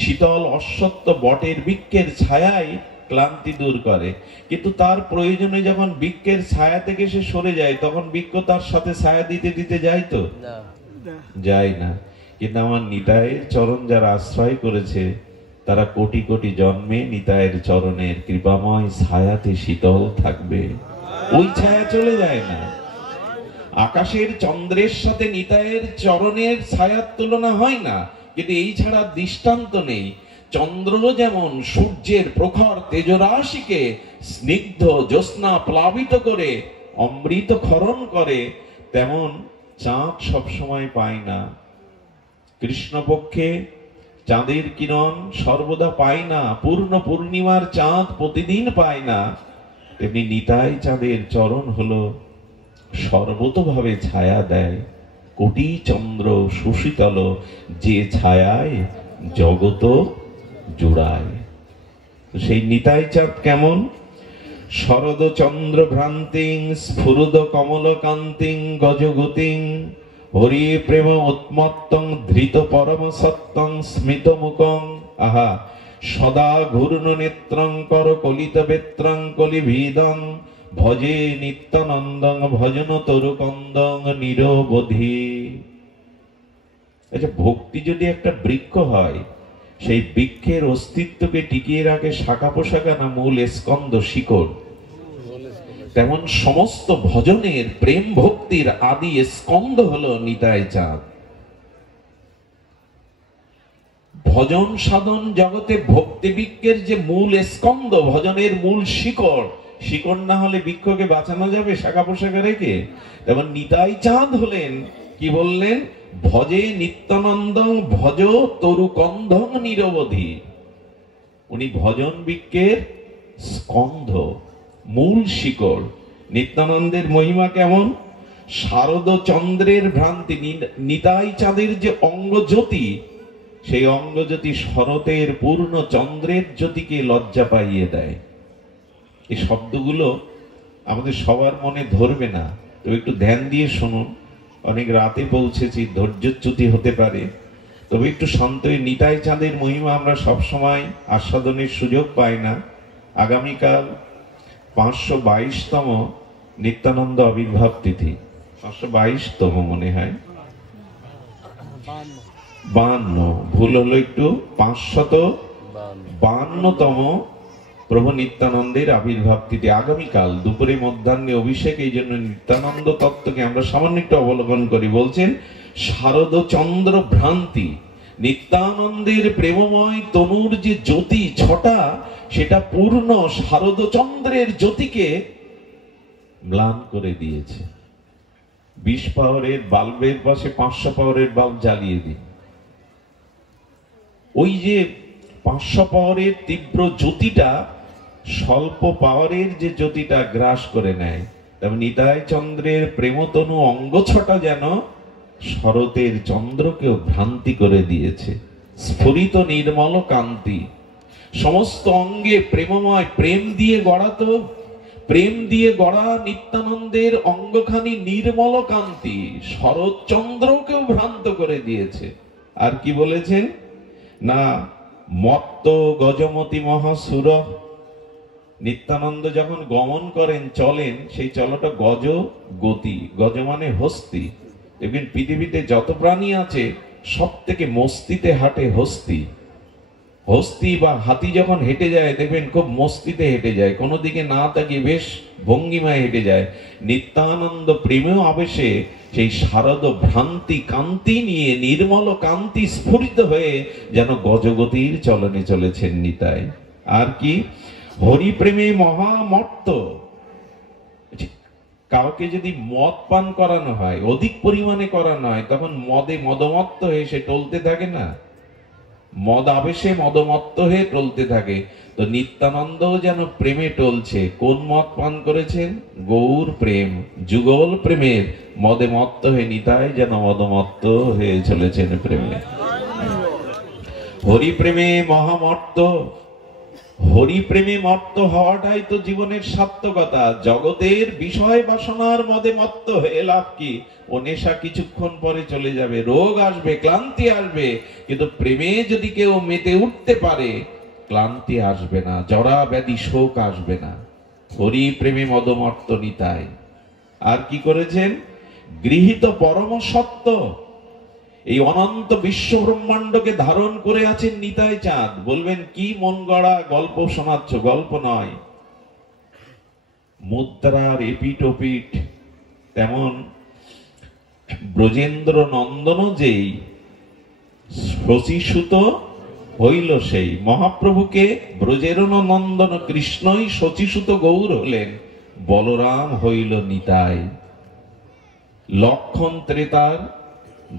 শীতল অশ্বত্থ বটের বৃক্ষের ছায়ায় ক্লান্তি দূর করে, কিন্তু তার প্রয়োজনে যখন বৃক্ষের ছায়া থেকে সে সরে যায়, তখন বৃক্ষ তার সাথে ছায়া দিতে দিতে যায় তো? যায় না। কিন্তু আমার নিতাইয়ের চরণ যারা আশ্রয় করেছে, তারা কোটি কোটি জন্মে নিতাইয়ের চরণের কৃপাময় ছায়াতে শীতল থাকবে। ওই ছায়া চলে যায় না। আকাশের চন্দ্রের সাথে নিতাইয়ের চরণের ছায়ার তুলনা হয় না, কিন্তু এই ছাড়া দৃষ্টান্ত নেই। চন্দ্র যেমন সূর্যের প্রখর তেজরাশিকে স্নিগ্ধ জ্যোৎস্না প্লাবিত করে অমৃত ক্ষরণ করে, তেমন চাঁদ সবসময় পায় না। কৃষ্ণপক্ষে চাঁদের কিরণ সর্বদা পায় না, পূর্ণ পূর্ণিমার চাঁদ প্রতিদিন পায় না। তেমনি নিতাই চাঁদের চরণ হলো সর্বতভাবে ছায়া দেয়, কোটি চন্দ্র সুশীতল, যে ছায়ায় জগত জুড়ায়। সেই নিতাই চাঁদ কেমন? শরদ চন্দ্র ভ্রান্তিং স্ফুরদ কমল কান্তিং গজগতিং হরি প্রেম উন্মত্তং ধৃত পরম সত্যং স্মিত মুখং। আহা, সদা ঘূর্ণ নেত্রং কর কলিত বেত্রং কলিভিদং ভজে নিত্যানন্দং ভজন তরুকন্দং নিরবধি। আচ্ছা, ভক্তি যদি একটা বৃক্ষ হয়, সেই বৃক্ষের অস্তিত্বকে টিকিয়ে রাখে শাখা পোশাখা না মূল স্কন্দ শিকড়, তেমন সমস্ত ভজনের প্রেম ভক্তির আদি স্কন্দ হলো নিতাই চাঁদ। ভজন সাধন জগতে ভক্তি বৃক্ষের যে মূল স্কন্দ, ভজনের মূল শিকড়, শিকড় না হলে বৃক্ষকে বাঁচানো যাবে শাখা পোশাখা রেখে? তেমন নিতাই চাঁদ হলেন, কি বললেন? ভজে নিত্যানন্দং ভজ তরুকন্ধং নিরবধি। উনি ভজন বৃক্ষের স্কন্ধ, মূল শিকড়। নিত্যানন্দের মহিমা কেমন? শারদ চন্দ্রের ভ্রান্তি, নিতাই চাঁদের যে অঙ্গজ্যোতি, সেই অঙ্গজ্যোতি শরতের পূর্ণ চন্দ্রের জ্যোতিকে লজ্জা পাইয়ে দেয়। এই শব্দগুলো আমাদের সবার মনে ধরবে না, তো একটু ধ্যান দিয়ে শুনুন। অনেক রাতে পৌঁছেছি, ধৈর্যচ্যুতি হতে পারে, তবে একটু শান্ত। নিতাই চাঁদের মহিমা আমরা সবসময় আস্বাদনের সুযোগ পাই না। আগামীকাল 522তম নিত্যানন্দ আবির্ভাব তিথি, 522তম মনে হয়, 52, ভুল হলো একটু, 552তম প্রভু নিত্যানন্দের আবির্ভাব তিথি। আগামীকাল দুপুরে মধ্যাহ্নে অভিষেক। এই জন্য নিত্যানন্দ তত্ত্বকে আমরা সামান্য একটু অবলোকন করি। বলছেন শারদ চন্দ্র ভ্রান্তি, নিত্যানন্দের প্রেমময় তনুর যে জ্যোতি ছটা, সেটা পূর্ণ শারদ চন্দ্রের জ্যোতিকে ম্লান করে দিয়েছে। 20 পাওয়ারের বাল্বের পাশে 500 পাওয়ারের বাল্ব জ্বালিয়ে দিন, ওই যে 500 পাওয়ারের তীব্র জ্যোতিটা স্বল্প পাওয়ারের যে জ্যোতিটা গ্রাস করে নেয়। তেমন নিতাই চন্দ্রের প্রেমতনু অঙ্গছটা যেন শরতের চন্দ্রকেও ভ্রান্তি করে দিয়েছে। স্ফুরিত নির্মল কান্তি, সমস্ত অঙ্গে প্রেমময়, প্রেম দিয়ে গড়া, তো প্রেম দিয়ে গড়া নিত্যানন্দের অঙ্গখানি নির্মল কান্তি শরৎ চন্দ্রকেও ভ্রান্ত করে দিয়েছে। আর কি বলেছেন না, মত্ত গজমতি মহাসুর। নিত্যানন্দ যখন গমন করেন, চলেন, সেই চলটা গজ গতি, গজ মানে হস্তি। দেখবেন পৃথিবীতে যত প্রাণী আছে সব থেকে মস্তিতে হাঁটে হস্তি। হস্তি বা হাতি যখন হেঁটে যায় দেখবেন খুব মস্তিতে হেঁটে যায়, কোনো দিকে না তাকিয়ে বেশ ভঙ্গিমায় হেঁটে যায়। নিত্যানন্দ প্রেমেও আবেশে সেই শারদ ভ্রান্তি কান্তি নিয়ে নির্মল কান্তি স্ফুরিত হয়ে যেন গজগতির চলনে চলেছেন নিতাই। আর কি, হরি প্রেমে মহামত্ত। কাউকে যদি মদ পান করানো হয়, অধিক পরিমাণে করানো হয়, তখন মদে মদমত্ত হয়ে সে টলতে থাকে না, মদ আবেশে মদমত্ত হয়ে টলতে থাকে। তো নিত্যানন্দ যেন প্রেমে টলছে। কোন মদ পান করেছেন? গৌর প্রেম, যুগল প্রেমের মদে মত্ত হয়ে নিতাই যেন মদমত্ত হয়ে চলেছেন প্রেমে। হরি প্রেমে মহামত্ত। হরি প্রেমে মত্ত হওয়াটাই তো জীবনের সার্থকতা। জগতের বিষয় বাসনার মদে মত্ত হয়ে লাভ কি? ও নেশা কিছুক্ষণ পরে চলে যাবে, রোগ আসবে, ক্লান্তি আসবে, কিন্তু প্রেমে যদি কেউ মেতে উঠতে পারে ক্লান্তি আসবে না, জরা ব্যাধি শোক আসবে না। হরি প্রেমে মদমত্ত নিতাই। আর কি করেছেন? গৃহীত পরম সত্য, এই অনন্ত বিশ্ব ব্রহ্মাণ্ডকে ধারণ করে আছেন নিতাই চাঁদ। বলবেন কি মন গড়া গল্প শোনাচ্ছ? গল্প নয়, মুদ্রার এপিট ওপিট। তেমন ব্রজেন্দ্র নন্দন যেই শশীসুত হইল সেই। মহাপ্রভুকে ব্রজের নন্দন কৃষ্ণই শচীসুত গৌর হলেন, বলরাম হইল নিতাই। লক্ষণ ত্রেতার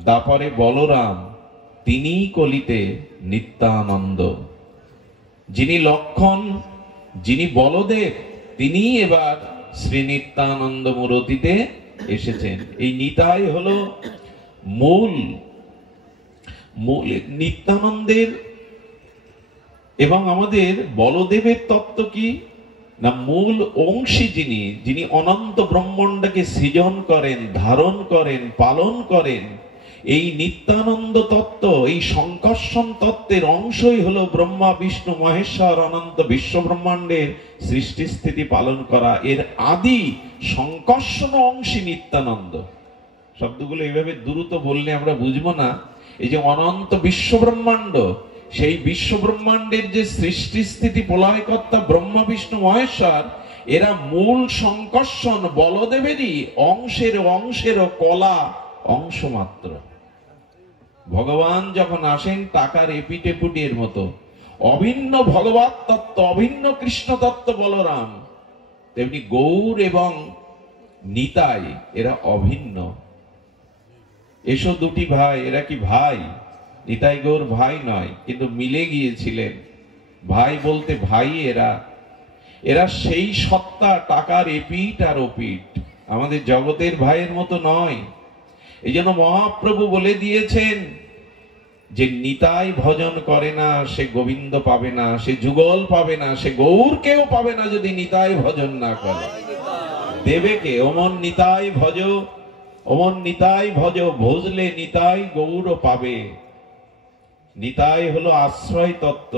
দাপরে বলরাম, তিনি কলিতে নিত্যানন্দ। যিনি লক্ষণ, যিনি বলদেব, তিনি এবার শ্রী নিত্যানন্দ মূরতিতে এসেছেন। এই নিতাই হলো মূল নিত্যানন্দের। এবং আমাদের বলদেবের তত্ত্ব কি না, মূল অংশী যিনি, যিনি অনন্ত ব্রহ্মাণ্ডকে সৃজন করেন, ধারণ করেন, পালন করেন। এই নিত্যানন্দ তত্ত্ব, এই সংকর্ষণ তত্ত্বের অংশই হলো ব্রহ্মা বিষ্ণু মহেশ্বর অনন্ত বিশ্ব ব্রহ্মাণ্ডের সৃষ্টি স্থিতি পালন করা। এর আদি সংকর্ষণ অংশী নিত্যানন্দ। শব্দগুলো এইভাবে দ্রুত বললে আমরা বুঝবো না। এই যে অনন্ত বিশ্ব ব্রহ্মাণ্ড, সেই বিশ্ব ব্রহ্মাণ্ডের যে সৃষ্টি স্থিতি প্রলয়কর্তা ব্রহ্মা বিষ্ণু মহেশ্বর, এরা মূল সংকর্ষণ বলদেবেরই অংশের কলা অংশ মাত্র। ভগবান যখন আসেন টাকার এপিটেপুটের মতো, অভিন্ন ভগবত তত্ত্ব, অভিন্ন কৃষ্ণ তত্ত্ব বলরাম, তেমনি গৌর এবং নিতাই এরা অভিন্ন। এসো দুটি ভাই, এরা কি ভাই? নিতাই গৌর ভাই নয়, কিন্তু মিলে গিয়েছিলেন। ভাই বলতে ভাই এরা, এরা সেই সত্তা, টাকার এপিট আর ওপিট, আমাদের জগতের ভাইয়ের মতো নয়। এই জন্য মহাপ্রভু বলে দিয়েছেন যে নিতাই ভজন করে না সে গোবিন্দ পাবে না, সে যুগল পাবে না, সে গৌরকেও পাবে না যদি নিতাই ভজন না করে। দেবেকে ওমন নিতাই ভজ, ওমন নিতাই ভজ, ভজলে নিতাই গৌর পাবে। নিতাই হলো আশ্রয় তত্ত্ব।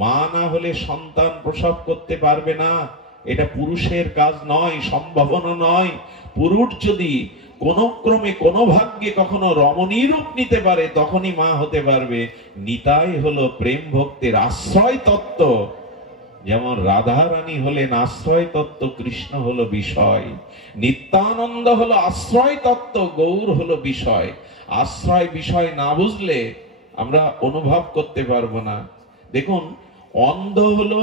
মা না হলে সন্তান প্রসব করতে পারবে না, এটা পুরুষের কাজ নয়, সম্ভাবনা নয়। পুরুষ যদি কোনো ক্রমে কোনো ভাগ্যে কখনো রমণী রূপ নিতে পারে তখনই মা হতে পারবে। নিতাই হলো প্রেম ভক্তের আশ্রয় তত্ত্ব। যেমন রাধা রানী হলেন আশ্রয় তত্ত্ব, কৃষ্ণ হলো বিষয়। নিত্যানন্দ হলো আশ্রয় তত্ত্ব, গৌর হলো বিষয়। আশ্রয় বিষয় না বুঝলে আমরা অনুভব করতে পারবো না। দেখুন, অন্ধ হলো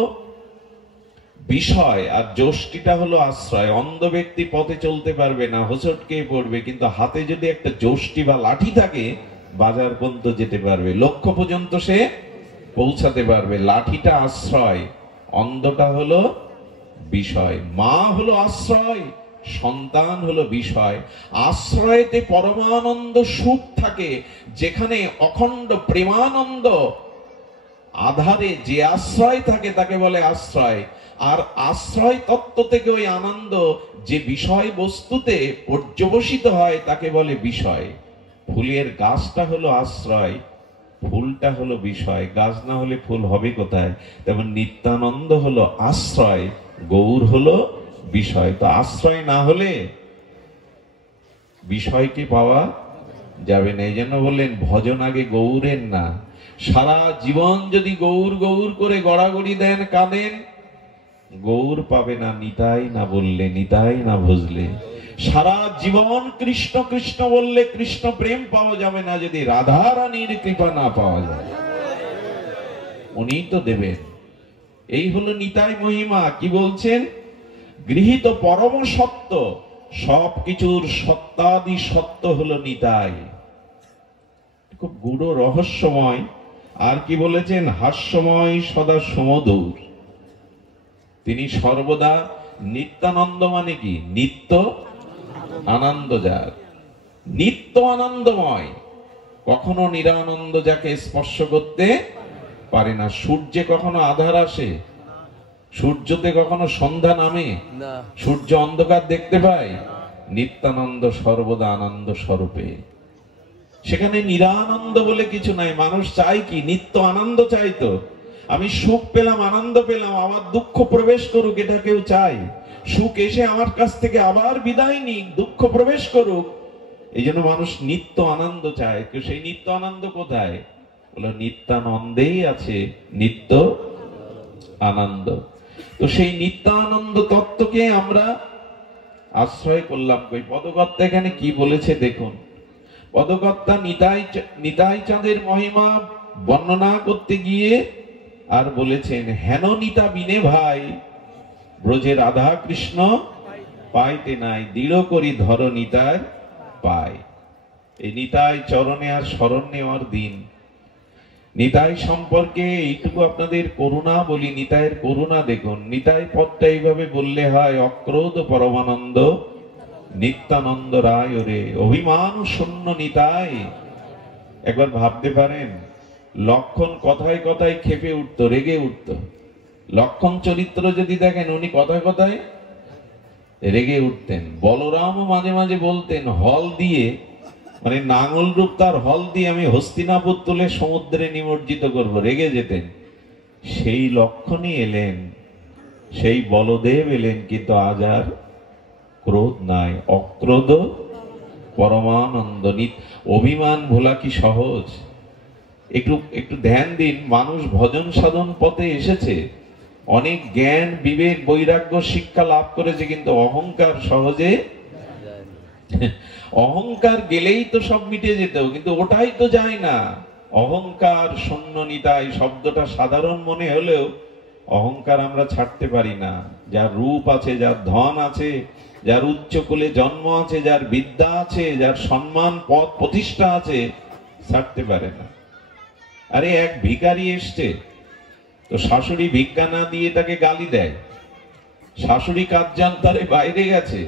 বিষয়, আর যষ্টিটা হলো আশ্রয়। অন্ধ ব্যক্তি পথে চলতে পারবে না, হোঁচট খেয়ে পড়বে, কিন্তু হাতে যদি একটা যষ্টি বা লাঠি থাকে বাজার পর্যন্ত যেতে পারবে, লক্ষ্য পর্যন্ত সে পৌঁছাতে পারবে। লাঠিটা আশ্রয়, অন্ধটা হলো বিষয়। মা হলো আশ্রয়, সন্তান হলো বিষয়। আশ্রয়েতে পরমানন্দ সুখ থাকে, যেখানে অখণ্ড প্রেমানন্দ আধারে যে আশ্রয় থাকে তাকে বলে আশ্রয়। আর আশ্রয় তত্ত্ব থেকে ওই আনন্দ যে বিষয় বস্তুতে পর্যবসিত হয় তাকে বলে বিষয়। ফুলের গাছটা হলো আশ্রয়, ফুলটা হলো বিষয়। গাছ না হলে ফুল হবে কোথায়? তেমন নিত্যানন্দ হলো আশ্রয়, গৌর হলো বিষয়। তো আশ্রয় না হলে বিষয়কে পাওয়া যাবে না। এই জন্য বললেন ভজন আগে গৌরের না। সারা জীবন যদি গৌর গৌর করে গড়াগড়ি দেন, কাঁদেন, গৌর পাবে না নিতাই না বললে, নিতাই না ভজলে। সারা জীবন কৃষ্ণ কৃষ্ণ বললে কৃষ্ণ প্রেম পাওয়া যাবে না যদি রাধা রানীর কৃপা না পাওয়া যায়। উনি তো দেবেন। এই হলো নিতাই মহিমা। কি বলছেন? গৃহীত পরম সত্য, সবকিছুর সত্যাদি সত্য হলো নিতাই। খুব গূঢ় রহস্যময়। আর কি বলেছেন? হাস্যময় সদা সমদূর। তিনি সর্বদা নিত্যানন্দ। মানে কি? নিত্য আনন্দ যার, নিত্য আনন্দময়, কখনো নিরানন্দ যাকে স্পর্শ করতে পারে না। সূর্যে কখনো আধার আসে? সূর্যতে কখনো সন্ধ্যা নামে? সূর্য অন্ধকার দেখতে পায়? নিত্যানন্দ সর্বদা আনন্দ স্বরূপে। সেখানে নিরানন্দ বলে কিছু নাই। মানুষ চাই কি? নিত্য আনন্দ চাইতো। আমি সুখ পেলাম, আনন্দ পেলাম, আমার দুঃখ প্রবেশ করুক, এটা কেউ চাই? সুখ এসে আমার কাছ থেকে আবার বিদায় নিক, দুঃখ প্রবেশ করুক, এই জন্য মানুষ নিত্য আনন্দ চায়। কেউ সেই নিত্য আনন্দ কোথায়? বলে নিত্যানন্দেই আছে নিত্য আনন্দ। তো সেই নিত্যানন্দ তত্ত্বকে আমরা আশ্রয় করলাম। কই পদকর্তা এখানে কি বলেছে দেখুন। পদকর্তা নিতাই চাঁদের মহিমা বর্ণনা করতে গিয়ে আর বলেছেন, হেন নিতা বিনে ভাই ব্রজে রাধা কৃষ্ণ পাইতে নাই, দৃঢ় করি ধর নিতার পায়। এই নিতাই চরণে আর শরণ নেওয়ার দিন। নিতাই সম্পর্কে এইটুকু আপনাদের করুণা বলি, নিতাইয়ের করুণা দেখুন। নিতাই পদটা এইভাবে বললে হয়, অক্রোধ পরমানন্দ নিত্যানন্দ রায় রে, অভিমান শূন্য নিতাই। একবার ভাবতে পারেন, লক্ষণ কথায় কথায় খেপে উঠতো, রেগে উঠতো। লক্ষণ চরিত্র যদি দেখেন, উনি কথায় কথায় রেগে উঠতেন। বলরামও মাঝে মাঝে বলতেন, হল দিয়ে, মানে নাঙল রূপ তার হল দিয়ে আমি হস্তিনাপুর তুলে সমুদ্রে নিমজ্জিত করব, রেগে যেতেন। সেই লক্ষণই এলেন, সেই বলদেব এলেন, কিন্তু আজ আর ক্রোধ নাই, অক্রোধ পরমানন্দ। অভিমান ভোলা কি সহজ? একটু একটু ধ্যান দিন। মানুষ ভজন সাধন পথে এসেছে, অনেক জ্ঞান বিবেক বৈরাগ্য শিক্ষা লাভ করেছে, কিন্তু অহংকার সহজে, অহংকার গেলেই তো সব মিটে যেত, কিন্তু ওটাই তো যায় না। অহংকার শূন্য নিতাই শব্দটা সাধারণ মনে হলেও অহংকার আমরা ছাড়তে পারি না। যার রূপ আছে, যার ধন আছে, যার উচ্চ কুলে জন্ম আছে, যার বিদ্যা আছে, যার সম্মান পদ প্রতিষ্ঠা আছে, ছাড়তে পারে না। আরে এক ভিখারি এসছে, তো শাশুড়ি ভিক্ষা না দিয়ে তাকে গালি দেয়। শাশুড়ি কার্যান্তরে বাইরে গেছে,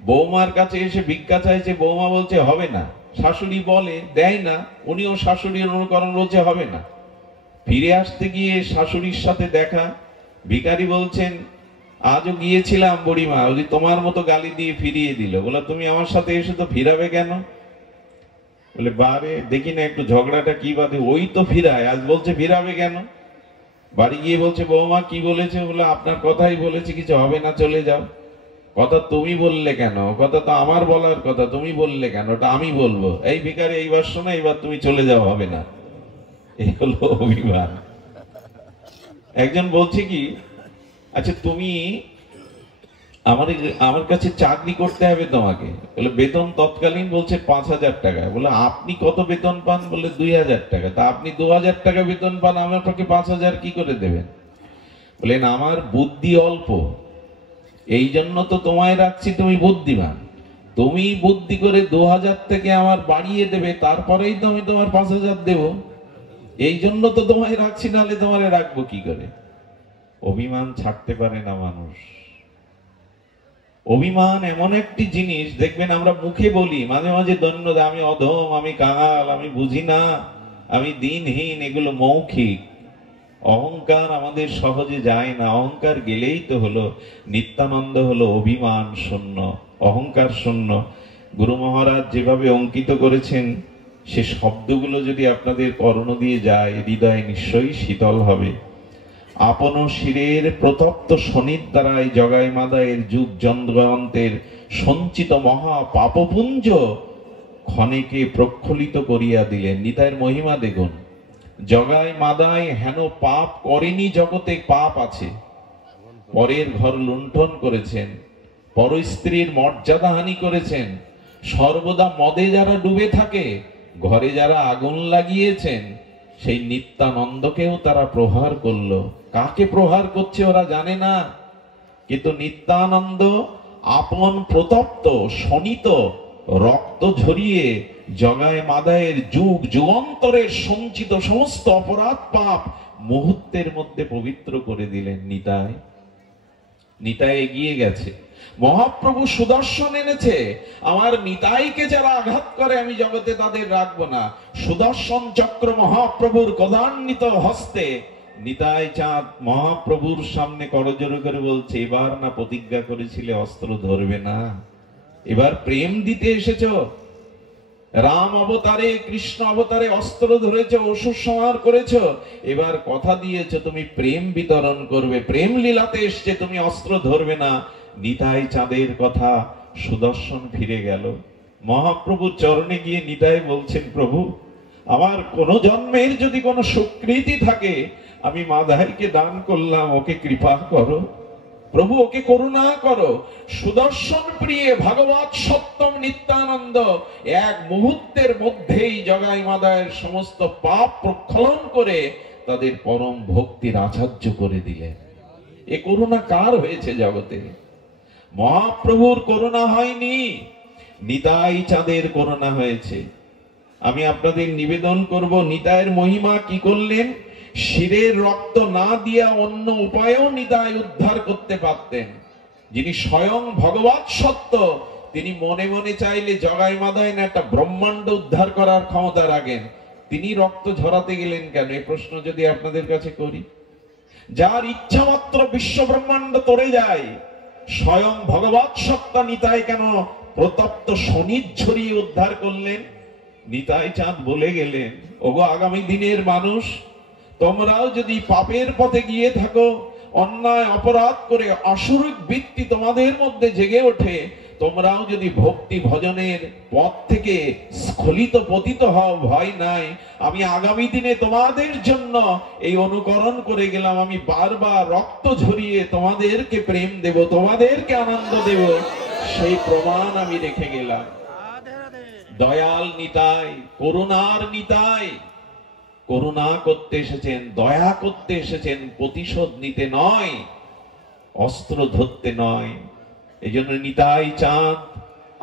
বৌমার কাছে এসে ভিক্ষা চাইছে, বৌমা বলছে হবে না। শাশুড়ি বলে, দেয় না, উনিও শাশুড়ির অনুকরণ, বলছে হবে না। ফিরে আসতে গিয়ে শাশুড়ির সাথে দেখা, ভিখারি বলছেন, আজও গিয়েছিলাম বুড়িমা, ওই তোমার মতো গালি দিয়ে ফিরিয়ে দিল। বলে, তুমি আমার সাথে এসে তো ফিরাবে কেন? বলে, বারে দেখি না একটু ঝগড়াটা কি বাদে, ওই তো ফিরায়, আজ বলছে ফিরাবে কেন? বাড়ি গিয়ে বলছে, বৌমা কি বলেছে? বলে, আপনার কথাই বলেছে, কিছু হবে না, চলে যাও। কথা তুমি বললে কেন? কথা তো আমার বলার কথা, তুমি বললে কেন? ওটা আমি বলবো। এই ভিখারি এইবার শোনো, এইবার তুমি চলে যাও, হবে না। এই হলো অভিমান। একজন বলছে কি, আচ্ছা তুমি আমার কাছে চাকরি করতে হবে তোমাকে। বলে, বেতন তৎকালীন বলছে 5,000 টাকা। বলে, আপনি কত বেতন পান? বলে, 2,000 টাকা। তা আপনি 2,000 টাকা বেতন পান, আমার পক্ষে 5,000 কি করে দেবেন? বলেন আমার বুদ্ধি অল্প, এই জন্য তো তোমায় রাখছি, তুমি বুদ্ধিমান, তুমি বুদ্ধি করে 2000 থেকে আমার বাড়িয়ে দেবে, তারপরেই তো আমি তোমার 5000 দেব, এই জন্য তো তোমায় রাখছি, নাহলে তোমারে রাখবো কি করে। অভিমান ছাড়তে পারে না মানুষ। অভিমান এমন একটি জিনিস, দেখবেন আমরা মুখে বলি মাঝে মাঝে ধন্যবাদ, আমি অধম, আমি কাঙাল, আমি বুঝি না, আমি দিনহীন, এগুলো মৌখিক। অহংকার আমাদের সহজে যায় না। অহংকার গেলেই তো হলো নিত্যানন্দ, হলো অভিমান শূন্য, অহংকার শূন্য। গুরু মহারাজ যেভাবে অঙ্কিত করেছেন, সে শব্দগুলো যদি আপনাদের কর্ণ দিয়ে যায়, হৃদয় নিশ্চয়ই শীতল হবে। আপন শিরের প্রতপ্ত শনির দ্বারাই জগাই মাদায়ের যুগ যন্ত্রান্তের সঞ্চিত মহা পাপপুঞ্জ ক্ষণেকে প্রক্ষলিত করিয়া দিলেন। নিতাইয়ের মহিমা দেখুন। জগাই মাদাই হেন পাপ করেনি, জগতে পাপ আছে। পরের ঘর লুণ্ঠন করেছেন, পর স্ত্রীর মর্যাদা হানি করেছেন, সর্বদা মদে যারা ডুবে থাকে, ঘরে যারা আগুন লাগিয়েছেন, সেই নিত্যানন্দকেও তারা প্রহার করলো। কাকে প্রহার করছে ওরা জানে না, কিন্তু নিত্যানন্দ আপন প্রতপ্ত শনিত রক্ত ঝরিয়ে জগায় মাদায়ের যুগ যুগান্তরের সঞ্চিত সমস্ত অপরাধ পাপ মুহূর্তের মধ্যে পবিত্র করে দিলেন। নিতাই নিতাই এগিয়ে গেছে। মহাপ্রভু সুদর্শন এনেছে। আমার নিতাইকে যারা আঘাত করে আমি জগতে তাদের রাখবো না। সুদর্শন চক্র মহাপ্রভুর গদান্বিত হস্তে নিতাই চাঁদ মহাপ্রভুর সামনে করজোড়ে করে বলছে, এবার না প্রতিজ্ঞা করেছিলে অস্ত্র ধরবে না, এবার প্রেম দিতে এসেছো। রাম অবতারে কৃষ্ণ অবতারে অস্ত্র ধরেছ, অসুর সংহার করেছ, এবার কথা দিয়েছ তুমি প্রেম বিতরণ করবে, প্রেম লীলাতে এসছে, তুমি অস্ত্র ধরবে না। নিতাই চাঁদের কথা সুদর্শন ফিরে গেল। মহাপ্রভুর চরণে গিয়ে নিতাই বলছেন, প্রভু আমার কোন জন্মের যদি কোনো সুকৃতি থাকে, আমি মাদাইকে দান করলাম, ওকে কৃপা করো প্রভু, ওকে করুণা করো। সুদর্শন প্রিয়ে ভগবৎ সত্যম নিত্যানন্দ এক মুহূর্তের মধ্যেই জগাই মাদায়ের সমস্ত পাপ প্রক্ষালন করে তাদের পরম ভক্তির আচার্য করে দিলেন। এ করুণা কার হয়েছে জগতে? মহাপ্রভুর করুণা হয়নি, নিতাই চাঁদের করুণা হয়েছে। আমি আপনাদের নিবেদন করব, নিতাইয়ের মহিমা কি করলেন। শিরের রক্ত না দিয়া অন্য উপায়েও নিতাই উদ্ধার করতে পারতেন। যিনি স্বয়ং ভগবৎ সত্য, তিনি মনে মনে চাইলে জগাই মাদায় না একটা ব্রহ্মাণ্ড উদ্ধার করার ক্ষমতা রাখেন। তিনি রক্ত ঝরাতে গেলেন কেন? এই প্রশ্ন যদি আপনাদের কাছে করি। যার ইচ্ছা মাত্র বিশ্ব ব্রহ্মাণ্ড তরে যায়, স্বয়ং ভগবৎ সত্তা নিতাই কেন প্রতপ্ত শনি ঝরিয়ে উদ্ধার করলেন? নিতাই চাঁদ বলে গেলেন, ওগো আগামী দিনের মানুষ, তোমরাও যদি পাপের পথে গিয়ে থাকো, অন্যায় অপরাধ করে আসুরিক বৃত্তি তোমাদের মধ্যে জেগে ওঠে, তোমরাও যদি ভক্তি ভজনের পথ থেকে স্খলিত পতিত হও, ভয় নাই। আমি আগামী দিনে তোমাদের জন্য এই অনুকরণ করে গেলাম। আমি বারবার রক্ত ঝরিয়ে তোমাদেরকে প্রেম দেব, তোমাদেরকে আনন্দ দেব, সেই প্রমাণ আমি রেখে গেলাম। দয়াল নিতাই, করুণার নিতাই, করুণা করতে এসেছেন, দয়া করতে এসেছেন, প্রতিশোধ নিতে নয়, অস্ত্র ধরতে নয়। এই জন্য নিতাই চাঁদ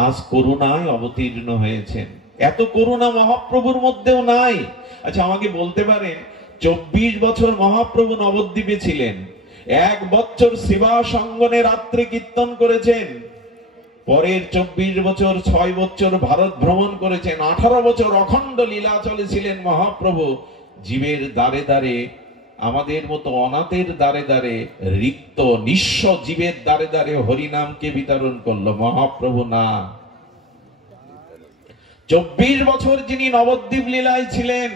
আজ করুণায় অবতীর্ণ হয়েছেন। এত করুণা মহাপ্রভুর মধ্যেও নাই। আচ্ছা আমাকে বলতে পারেন, 24 বছর মহাপ্রভু নবদ্বীপে ছিলেন, 1 বছর সেবা সঙ্গনে রাত্রে কীর্তন করেছেন, পরের 24 বছর 6 বছর ভারত ভ্রমণ করেছেন, 18 বছর অখণ্ড লীলা চলেছিলেন মহাপ্রভু। জীবের দ্বারে দ্বারে, আমাদের মতো অনাথের দ্বারে দ্বারে, রিক্ত নিঃস্ব জীবের দ্বারে দ্বারে হরিনামকে বিতরণ করলো মহাপ্রভু না। 24 বছর যিনি নবদ্বীপ লীলায় ছিলেন,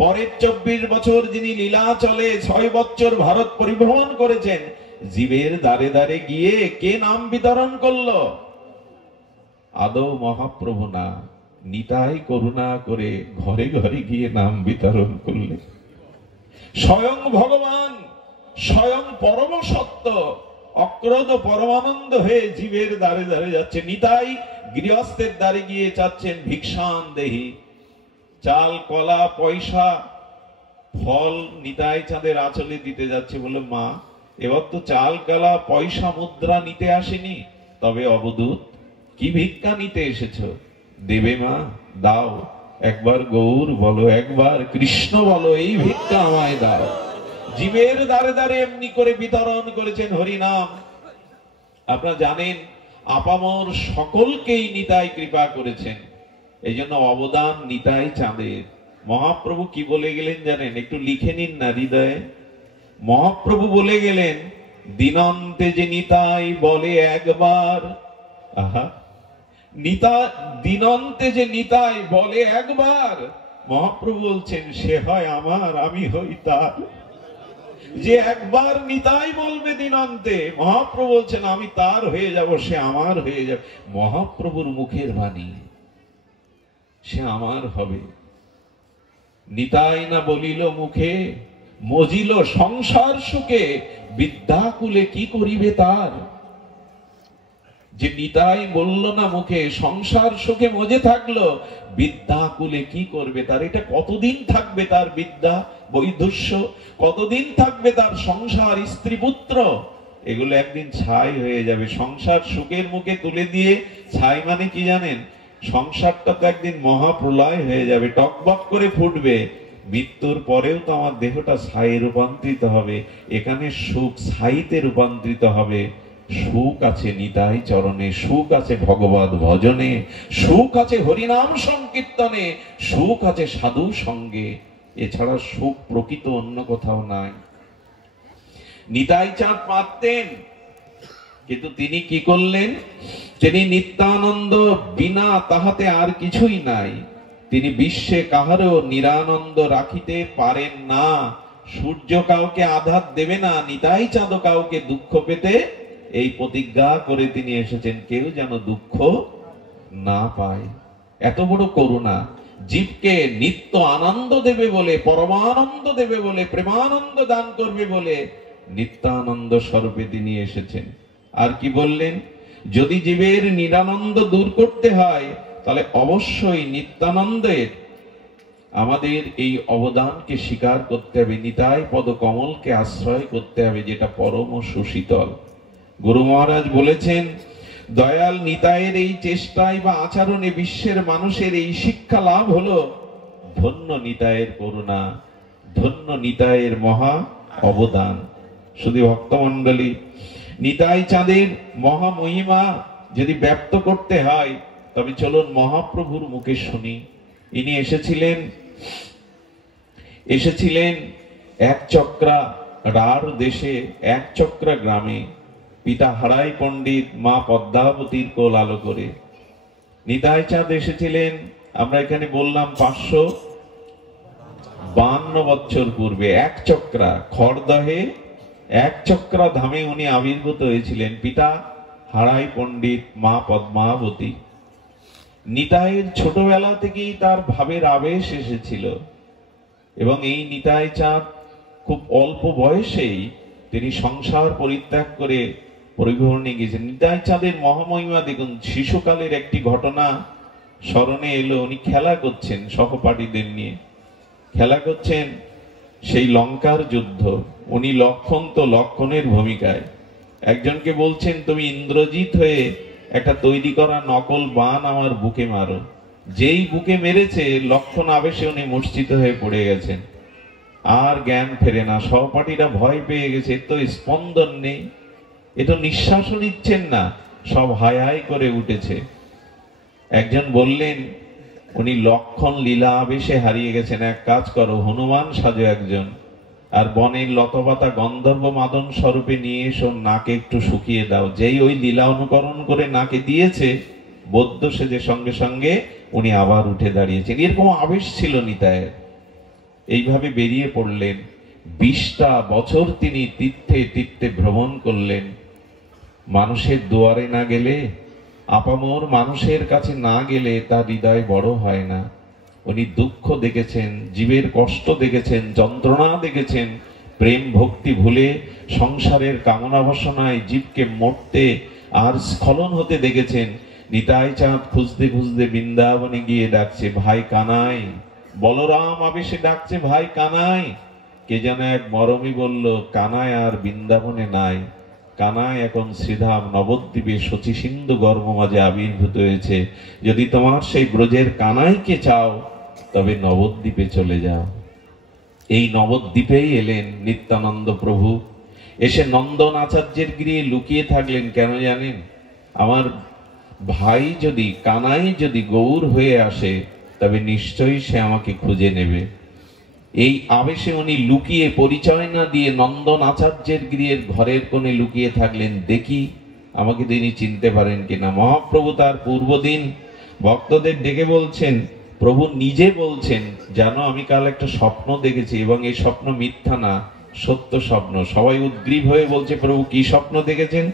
পরের 24 বছর যিনি লীলা চলে 6 বছর ভারত পরিভ্রমণ করেছেন, জীবের দ্বারে দ্বারে গিয়ে কে নাম বিতরণ করলো? আদৌ মহাপ্রভু না, নিতাই করুণা করে ঘরে ঘরে গিয়ে নাম বিতরণ করলেন। স্বয়ং ভগবান, স্বয়ং পরম সত্য অক্রোধ পরমানন্দ হয়ে জীবের দ্বারে দ্বারে যাচ্ছে। নিতাই গৃহস্থের দ্বারে গিয়ে চাচ্ছেন, ভিক্ষান দেহি, চাল কলা পয়সা ফল নিতাই চাঁদের আঁচলে দিতে যাচ্ছে। বলে, মা এবার তো চাল কালা পয়সা মুদ্রা নিতে আসেনি, তবে অবধূত কি ভিক্ষা নিতে এসেছো? দেবে মা, দাও, একবার গৌর বলো, একবার কৃষ্ণ বলো, এই ভিক্ষা আমায় দাও। জীবের দ্বারে দ্বারে এমনি করে বিতরণ করেছেন হরিনাম। আপনারা জানেন আপামর সকলকেই নিতাই কৃপা করেছেন, এই জন্য অবদান নিতাই চাঁদের। মহাপ্রভু কি বলে গেলেন জানেন? একটু লিখে নিন না হৃদয়ে। মহাপ্রভু বলে গেলেন, দিনন্তে যে নিতাই বলে একবার, আহা, নিতা দিনন্তে যে নিতাই বলে একবার, মহাপ্রভু বলছেন সে হয় আমার, আমি হই তার। যে একবার নিতাই বলবে দিনন্তে, মহাপ্রভু বলছেন আমি তার হয়ে যাব, সে আমার হয়ে যাবে। মহাপ্রভুর মুখের বাণী, সে আমার হবে। নিতাই না বলিল মুখে, মজিল সংসার সুখে, বিদ্যাকুলে কি করিবে তার। যে নিতাই বলল না মুখে, সংসার সুখে মজে থাকলো, বিদ্যাকুলে কি করবে তার? এটা কতদিন থাকবে তার বিদ্যা বৈধস্য? কতদিন থাকবে তার সংসার, স্ত্রী পুত্র? এগুলো একদিন ছাই হয়ে যাবে। সংসার সুখের মুখে তুলে দিয়ে, ছাই মানে কি জানেন? সংসারটা তো একদিন মহাপ্রলয় হয়ে যাবে, টকবক করে ফুটবে। মৃত্যুর পরেও তো আমার দেহটা ছাইয়ে রূপান্তরিত হবে, এখানে সুখ ছাইতে রূপান্তরিত হবে। সুখ আছে নিতাই চরণে, সুখ আছে ভগবত ভজনে, সুখ আছে হরিনাম সংকীর্তনে, সুখ আছে সাধু সঙ্গে। এছাড়া সুখ প্রকৃত অন্য কোথাও নাই। নিতাই চাঁদ পারতেন, কিন্তু তিনি কি করলেন? তিনি নিত্যানন্দ, বিনা তাহাতে আর কিছুই নাই। তিনি বিশ্বে কাহারও নিরানন্দ রাখিতে পারেন না। সূর্য কাউকে আঘাত দেবে না, নিতাই চাঁদ কাউকে দুঃখ পেতে এই প্রতিজ্ঞা করে তিনি এসেছেন, কেউ যেন দুঃখ না পায়। এত বড় করুণা। জীবকে নিত্য আনন্দ দেবে বলে, পরমানন্দ দেবে বলে, প্রেমানন্দ দান করবে বলে নিত্যানন্দ স্বরূপে তিনি এসেছেন। আর কি বললেন? যদি জীবের নিরানন্দ দূর করতে হয়, তাহলে অবশ্যই নিত্যানন্দের আমাদের এই অবদানকে স্বীকার করতে হবে, নিতাই পদ কমলকে আশ্রয় করতে হবে, যেটা পরম সুশীতল। গুরু মহারাজ বলেছেন, দয়াল নিতাইয়ের এই চেষ্টায় বা আচরণে বিশ্বের মানুষের এই শিক্ষা লাভ হলো, ধন্য নিতাইয়ের করুণা, ধন্য নিতাইয়ের মহা অবদান। শুধু ভক্তমণ্ডলী, নিতাই চাঁদের মহা মহিমা যদি ব্যক্ত করতে হয়, তবে চলুন মহাপ্রভুর মুখে শুনি। ইনি এসেছিলেন এক চক্রা রার দেশে, এক চক্রা গ্রামে। পিতা হারাই পণ্ডিত, মা পদ্মাবতীর কোল আলো করে। নিতাই চাঁদ এসেছিলেন, আমরা এখানে বললাম 552 বছর পূর্বে। এক চক্রা খড়দহে এক চক্রা ধামে উনি আবির্ভূত হয়েছিলেন। পিতা হারাই পণ্ডিত, মা পদ্মাবতী। নিতাইয়ের ছোটবেলা থেকেই তার ভাবের আবেশ এসেছিল, এবং এই নিতাই চাঁদ খুব অল্প বয়সেই তিনি সংসার পরিত্যাগ করে পরিভ্রমণে গিয়েছেন। নিতাই চাঁদের মহামহিমা দেখুন। শিশুকালের একটি ঘটনা স্মরণে এলো। উনি খেলা করছেন সহপাঠীদের নিয়ে, খেলা করছেন সেই লঙ্কার যুদ্ধ। উনি লক্ষণ, তো লক্ষণের ভূমিকায় একজনকে বলছেন, তুমি ইন্দ্রজিৎ হয়ে একটা তৈরি করা নকল বান আমার বুকে মারো। যেই বুকে মেরেছে, লক্ষণ আবেশে উনি মূর্ছিত হয়ে পড়ে গেছেন, আর জ্ঞান ফেরে না। সহপাঠীরা ভয় পেয়ে গেছে, তো স্পন্দন নেই, এ তো নিঃশ্বাসও নিচ্ছেন না, সব হাই হাই করে উঠেছে। একজন বললেন, উনি লক্ষণ লীলা আবেশে হারিয়ে গেছেন, এক কাজ করো, হনুমান সাজো একজন, আর বনের লতাপাতা গন্ধর্ব মাদন স্বরূপে নিয়ে এসো, নাকে একটু শুকিয়ে দাও। যেই ওই লীলা অনুকরণ করে নাকে দিয়েছে, বৌদ্ধ সেজে সঙ্গে সঙ্গে উনি আবার উঠে দাঁড়িয়েছেন। এরকম আবেশ ছিল নিতাইয়ের। এইভাবে বেরিয়ে পড়লেন। 20টা বছর তিনি তীর্থে তীর্থে ভ্রমণ করলেন। মানুষের দুয়ারে না গেলে, আপামর মানুষের কাছে না গেলে তার হৃদয় বড় হয় না। উনি দুঃখ দেখেছেন, জীবের কষ্ট দেখেছেন, যন্ত্রণা দেখেছেন। প্রেম ভক্তি ভুলে সংসারের কামনা বাসনায় জীবকে মরতে আর স্খলন হতে দেখেছেন। নিতাই চাঁদ খুঁজতে খুঁজতে বৃন্দাবনে গিয়ে ডাকছে, ভাই কানাই। বলরাম আবেশে ডাকছে, ভাই কানাই। কে যেন এক মরমী বলল, কানায় আর বৃন্দাবনে নাই, কানায় এখন শ্রীধাম নবদ্বীপে শচী সিন্ধু গর্ভ মাঝে আবির্ভূত হয়েছে। যদি তোমার সেই ব্রজের কানাইকে চাও তবে নবদ্বীপে চলে যাও। এই নবদ্বীপেই এলেন নিত্যানন্দ প্রভু। এসে নন্দন আচার্যের গৃহে লুকিয়ে থাকলেন। কেন জানেন? আমার ভাই যদি, কানাই যদি গৌর হয়ে আসে তবে নিশ্চয়ই সে আমাকে খুঁজে নেবে। এই আবেশে উনি লুকিয়ে, পরিচয় না দিয়ে নন্দন আচার্যের গৃহের ঘরের কোণে লুকিয়ে থাকলেন, দেখি আমাকে তিনি চিনতে পারেন কিনা। মহাপ্রভু তার পূর্বদিন ভক্তদের ডেকে বলছেন, প্রভু নিজে বলছেন, জানো আমি কাল একটা স্বপ্ন দেখেছি এবং এই স্বপ্ন মিথ্যা না, সত্য স্বপ্ন। সবাই উদ্গ্রীব হয়ে বলছে, প্রভু কি স্বপ্ন দেখেছেন?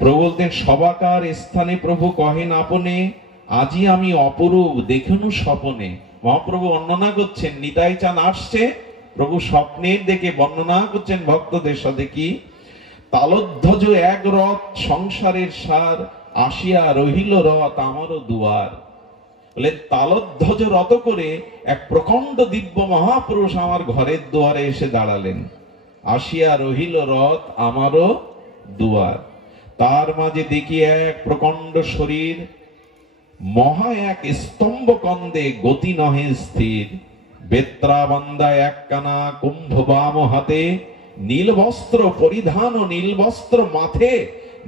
প্রভু বলতেন, সবাকার স্থানে প্রভু কহেন আপনে, আজি আমি অপরূপ দেখুন স্বপনে। মহাপ্রভু বর্ণনা করছেন, নিতাই চাঁদ আসছে, প্রভু স্বপ্নের দেখে বর্ণনা করছেন ভক্তদের সাথে, কি তালধ্বজ এক রথ সংসারের সার, আসিয়া রহিল রথ আমারও দুয়ার। বলে তালধ্বজ রথ করে এক প্রকাণ্ড দিব্য মহাপুরুষ আমার ঘরের দুয়ারে এসে দাঁড়ালেন। আসিয়া রহিল রথ আমারও দুয়ার। তার মাঝে দেখি এক প্রকাণ্ড শরীর, মহা এক স্তম্ভ কন্দে গতি নহে স্থির। বেত্রাবন্দা এক কানা, কুম্ভ বাম হাতে, নীল বস্ত্র পরিধান ও নীল বস্ত্র মাথে,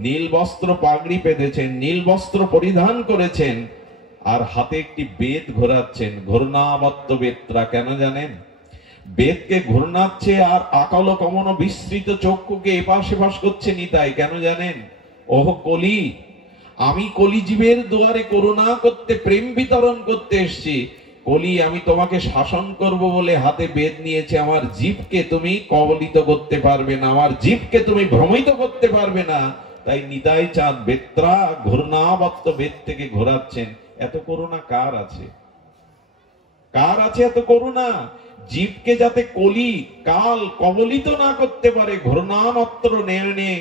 নীল বস্ত্র পাগড়ি পেতেছেন, নীল বস্ত্র পরিধান করেছেন, আর হাতে একটি বেদ ঘোরাচ্ছেন। ঘূর্ণাবত্ত বেত্রা। কেন জানেন? বেদকে ঘূর্ণাচ্ছে আর আকাল কমন বিস্তৃত চক্ষুকে এপাশ সেপাশ করছে নিতাই। কেন জানেন? ওহ কলি, আমি কলিজীবের দুয়ারে করুণা করতে, প্রেম বিতরণ করতে এসেছি। কলি, আমি তোমাকে শাসন করব বলে হাতে বেদ নিয়েছে। আমার জীবকে তুমি কবলিত করতে পারবে না, আমার জীবকে তুমি ভ্রমিত করতে পারবে না। তাই নিতাই চাঁদ বেত্রা ঘূর্ণাবত্ত বেদ থেকে ঘোরাচ্ছেন। এত করুণা কার আছে? কার আছে এত করুণা? জীবকে যাতে কলি কাল কবলিত না করতে পারে, ঘূর্ণানত্র নেড়ে,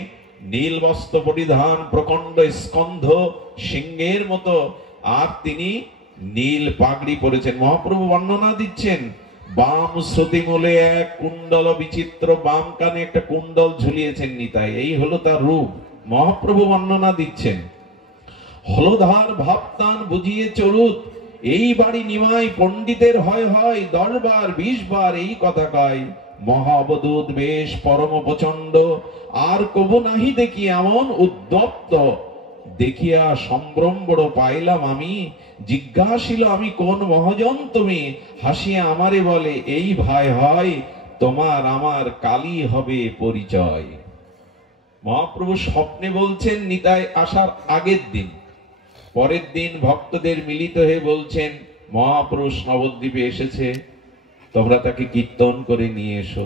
নীল বস্ত্র পরিধান, প্রকাণ্ড স্কন্ধ সিংহের মতো, আর তিনি নীল পাগড়ি পরেছেন। মহাপ্রভু বর্ণনা দিচ্ছেন, বাম শ্রুতিমূলে এক কুণ্ডল বিচিত্র, বাম কানে একটা কুণ্ডল ঝুলিয়েছেন নিতাই। এই হলো তার রূপ। মহাপ্রভু বর্ণনা দিচ্ছেন, হলধার ভাবতান বুঝিয়ে চলুত, এই বাড়ি নিমাই পণ্ডিতের হয় হয়, 10 বার 20 বার এই কথা কয়। মহাবদূত বেশ পরম প্রচন্ড, আর কবু নাহি দেখি এমন উদ্যপ্ত। দেখিয়া সম্ভ্রম বড় পাইলাম আমি, জিজ্ঞাসিল আমি কোন মহাজন তুমি। হাসিয়া আমারে বলে, এই ভাই হয়, তোমার আমার কালই হবে পরিচয়। মহাপ্রভু স্বপ্নে বলছেন নিতাই আসার আগের দিন। পরের দিন ভক্তদের মিলিত হয়ে বলছেন, মহাপুরুষ নবদ্বীপে এসেছে, তোমরা তাকে কীর্তন করে নিয়ে এসো।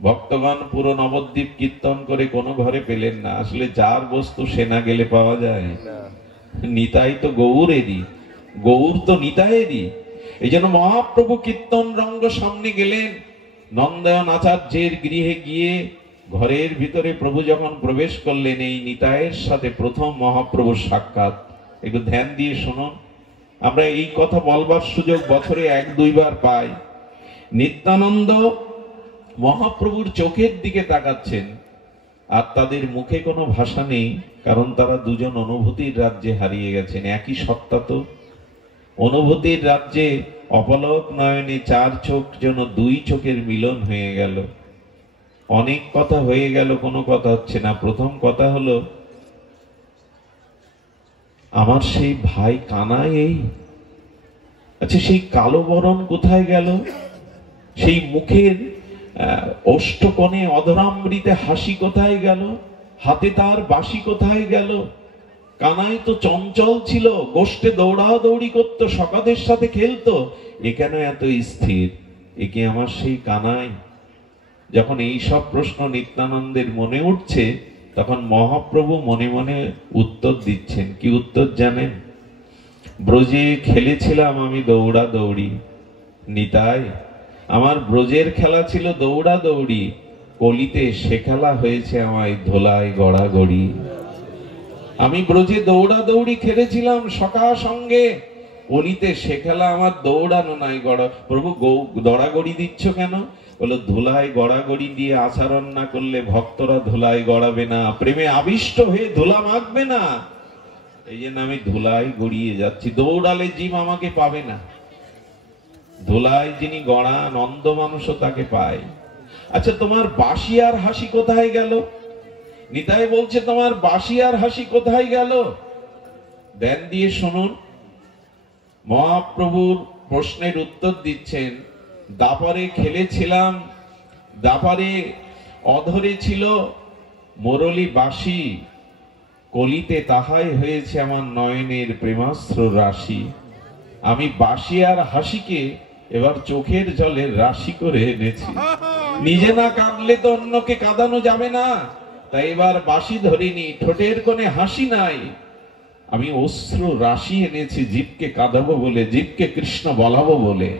ভক্তগণ পুরো নবদ্বীপ কীর্তন করে কোনো ঘরে পেলেন না। আসলে যার বস্তু সে না গেলে পাওয়া যায়? নিতাই তো গৌরেরই, গৌর তো নিতাইয়েরই। এই জন্য মহাপ্রভু কীর্তন রঙ্গ সামনে গেলেন। নন্দন আচার্যের গৃহে গিয়ে ঘরের ভিতরে প্রভু যখন প্রবেশ করলেন, এই নিতাইয়ের সাথে প্রথম মহাপ্রভুর সাক্ষাৎ। একটু ধ্যান দিয়ে শুনুন। আমরা এই কথা বলবার সুযোগ বছরে 1-2 বার পাই। নিত্যানন্দ মহাপ্রভুর চোখের দিকে তাকাচ্ছেন, আর তাদের মুখে কোনো ভাষা নেই, কারণ তারা দুজন অনুভূতির রাজ্যে হারিয়ে গেছেন। একই সত্তা তো। অনুভূতির রাজ্যে অপলক নয়নে 4 চোখ যেন 2 চোখের মিলন হয়ে গেল। অনেক কথা হয়ে গেল, কোনো কথা হচ্ছে না। প্রথম কথা হলো, আমার সেই ভাই কানাই এই, আচ্ছা সেই কালো বরণ কোথায় গেল? সেই মুখের অষ্টকোণে অধরামৃতে হাসি কোথায় গেল? হাতে তার বাঁশি কোথায় গেল? কানাই তো চঞ্চল ছিল, গোষ্ঠে দৌড়াদৌড়ি করতো, সকাদের সাথে খেলতো। এ কেন এত স্থির? এ কি আমার সেই কানাই? যখন এই সব প্রশ্ন নিত্যানন্দের মনে উঠছে, তখন মহাপ্রভু মনে মনে উত্তর দিচ্ছেন। কি উত্তর জানেন? ব্রজে খেলেছিলাম আমি দৌড়াদৌড়ি নিতাই, আমার ব্রজের খেলা ছিল দৌড়াদৌড়ি, কলিতে সে খেলা হয়েছে আমায় ধোলায় গড়াগড়ি। আমি ব্রজে দৌড়াদৌড়ি খেলেছিলাম সখা সঙ্গে, কলিতে সে খেলা আমার দৌড়ানো নাই। প্রভু দড়াগড়ি দিচ্ছ কেন? বলো, ধুলায় গড়াগড়ি দিয়ে আচরণ না করলে ভক্তরা ধুলায় গড়াবে না, প্রেমে আবিষ্ট হয়ে ধুলা মাখবে না। এই জন্য আমি ধুলায় গড়িয়ে যাচ্ছি। দৌড়ালে জীব আমাকে পাবে না। ধুলায় যিনি গড়ান অন্ধ মানুষও তাকে পায়। আচ্ছা, তোমার বাঁশি আর হাসি কোথায় গেল? নিতাই বলছে, তোমার বাঁশি আর হাসি কোথায় গেল? ধ্যান দিয়ে শুনুন। মহাপ্রভুর প্রশ্নের উত্তর দিচ্ছেন, দাপারে খেলেছিলাম, দাপারে অধরে ছিল মুরলী বাঁশি, কলিতে তাহাই হয়েছে আমার নয়নের প্রেমাস্ত্র রাশি। আমি বাঁশি আর হাসিকে এবার চোখের জলে রাশি করে এনেছি। নিজে না কাঁদলে তো অন্যকে কাঁদানো যাবে না, তাই এবার বাঁশি ধরিনি, ঠোঁটের কোণে হাসি নাই, আমি অশ্রু রাশি এনেছি জীবকে কাঁদাবো বলে, জীবকে কৃষ্ণ বলাবো বলে।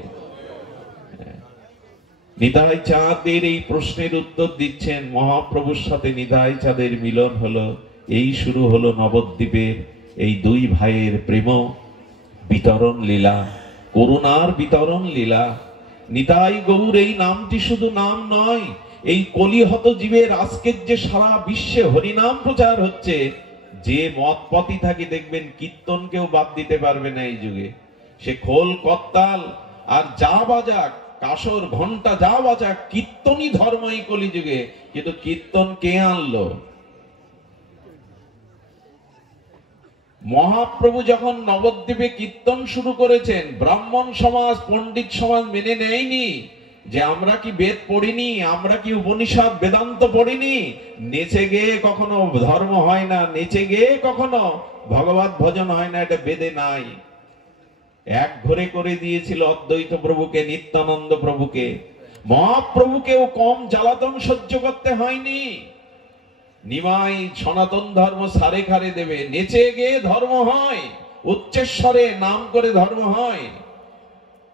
নিতাই চাঁদের এই প্রশ্নের উত্তর দিচ্ছেন। মহাপ্রভুর সাথে নিতাই চাঁদের মিলন হলো। এই শুরু হলো নবদ্বীপের এই দুই ভাইয়ের প্রেম বিতরণ লীলা, করুণার বিতরণ লীলা। নিতাই গৌর এই নামটি শুধু নাম নয়, এই কলিহত জীবের আজকের যে সারা বিশ্বে হরিনাম প্রচার হচ্ছে, যে মত পথই থাকি দেখবেন কীর্তনকেও বাদ দিতে পারবে না এই যুগে। সে খোল করতাল আর যা বাজাক, কাসর ঘন্টা যা বাজাক, কীর্তনই ধর্ম এই কলিযুগে। কিন্তু কীর্তন কে আনলো? মহাপ্রভু যখন নবদ্বীপে কীর্তন শুরু করেছেন, ব্রাহ্মণ সমাজ পণ্ডিত সমাজ মেনে নেয়নি যে আমরা কি বেদ পড়িনি, আমরা কি উপনিষদ বেদান্ত পড়িনি, নেচে গেয়ে কখনো ধর্ম হয় না, নেচে গেয়ে কখনো ভগবত ভজন হয় না, এটা বেদে নাই। এক ঘরে করে দিয়েছিল অদ্বৈত প্রভুকে, নিত্যানন্দ প্রভুকে। মহাপ্রভুকেও কম জ্বালাতন সহ্য করতে হয়নি। নিমাই সনাতন ধর্ম সারে খারে দেবে, নেচে গিয়ে ধর্ম হয়, উচ্চস্বরে নাম করে ধর্ম হয়।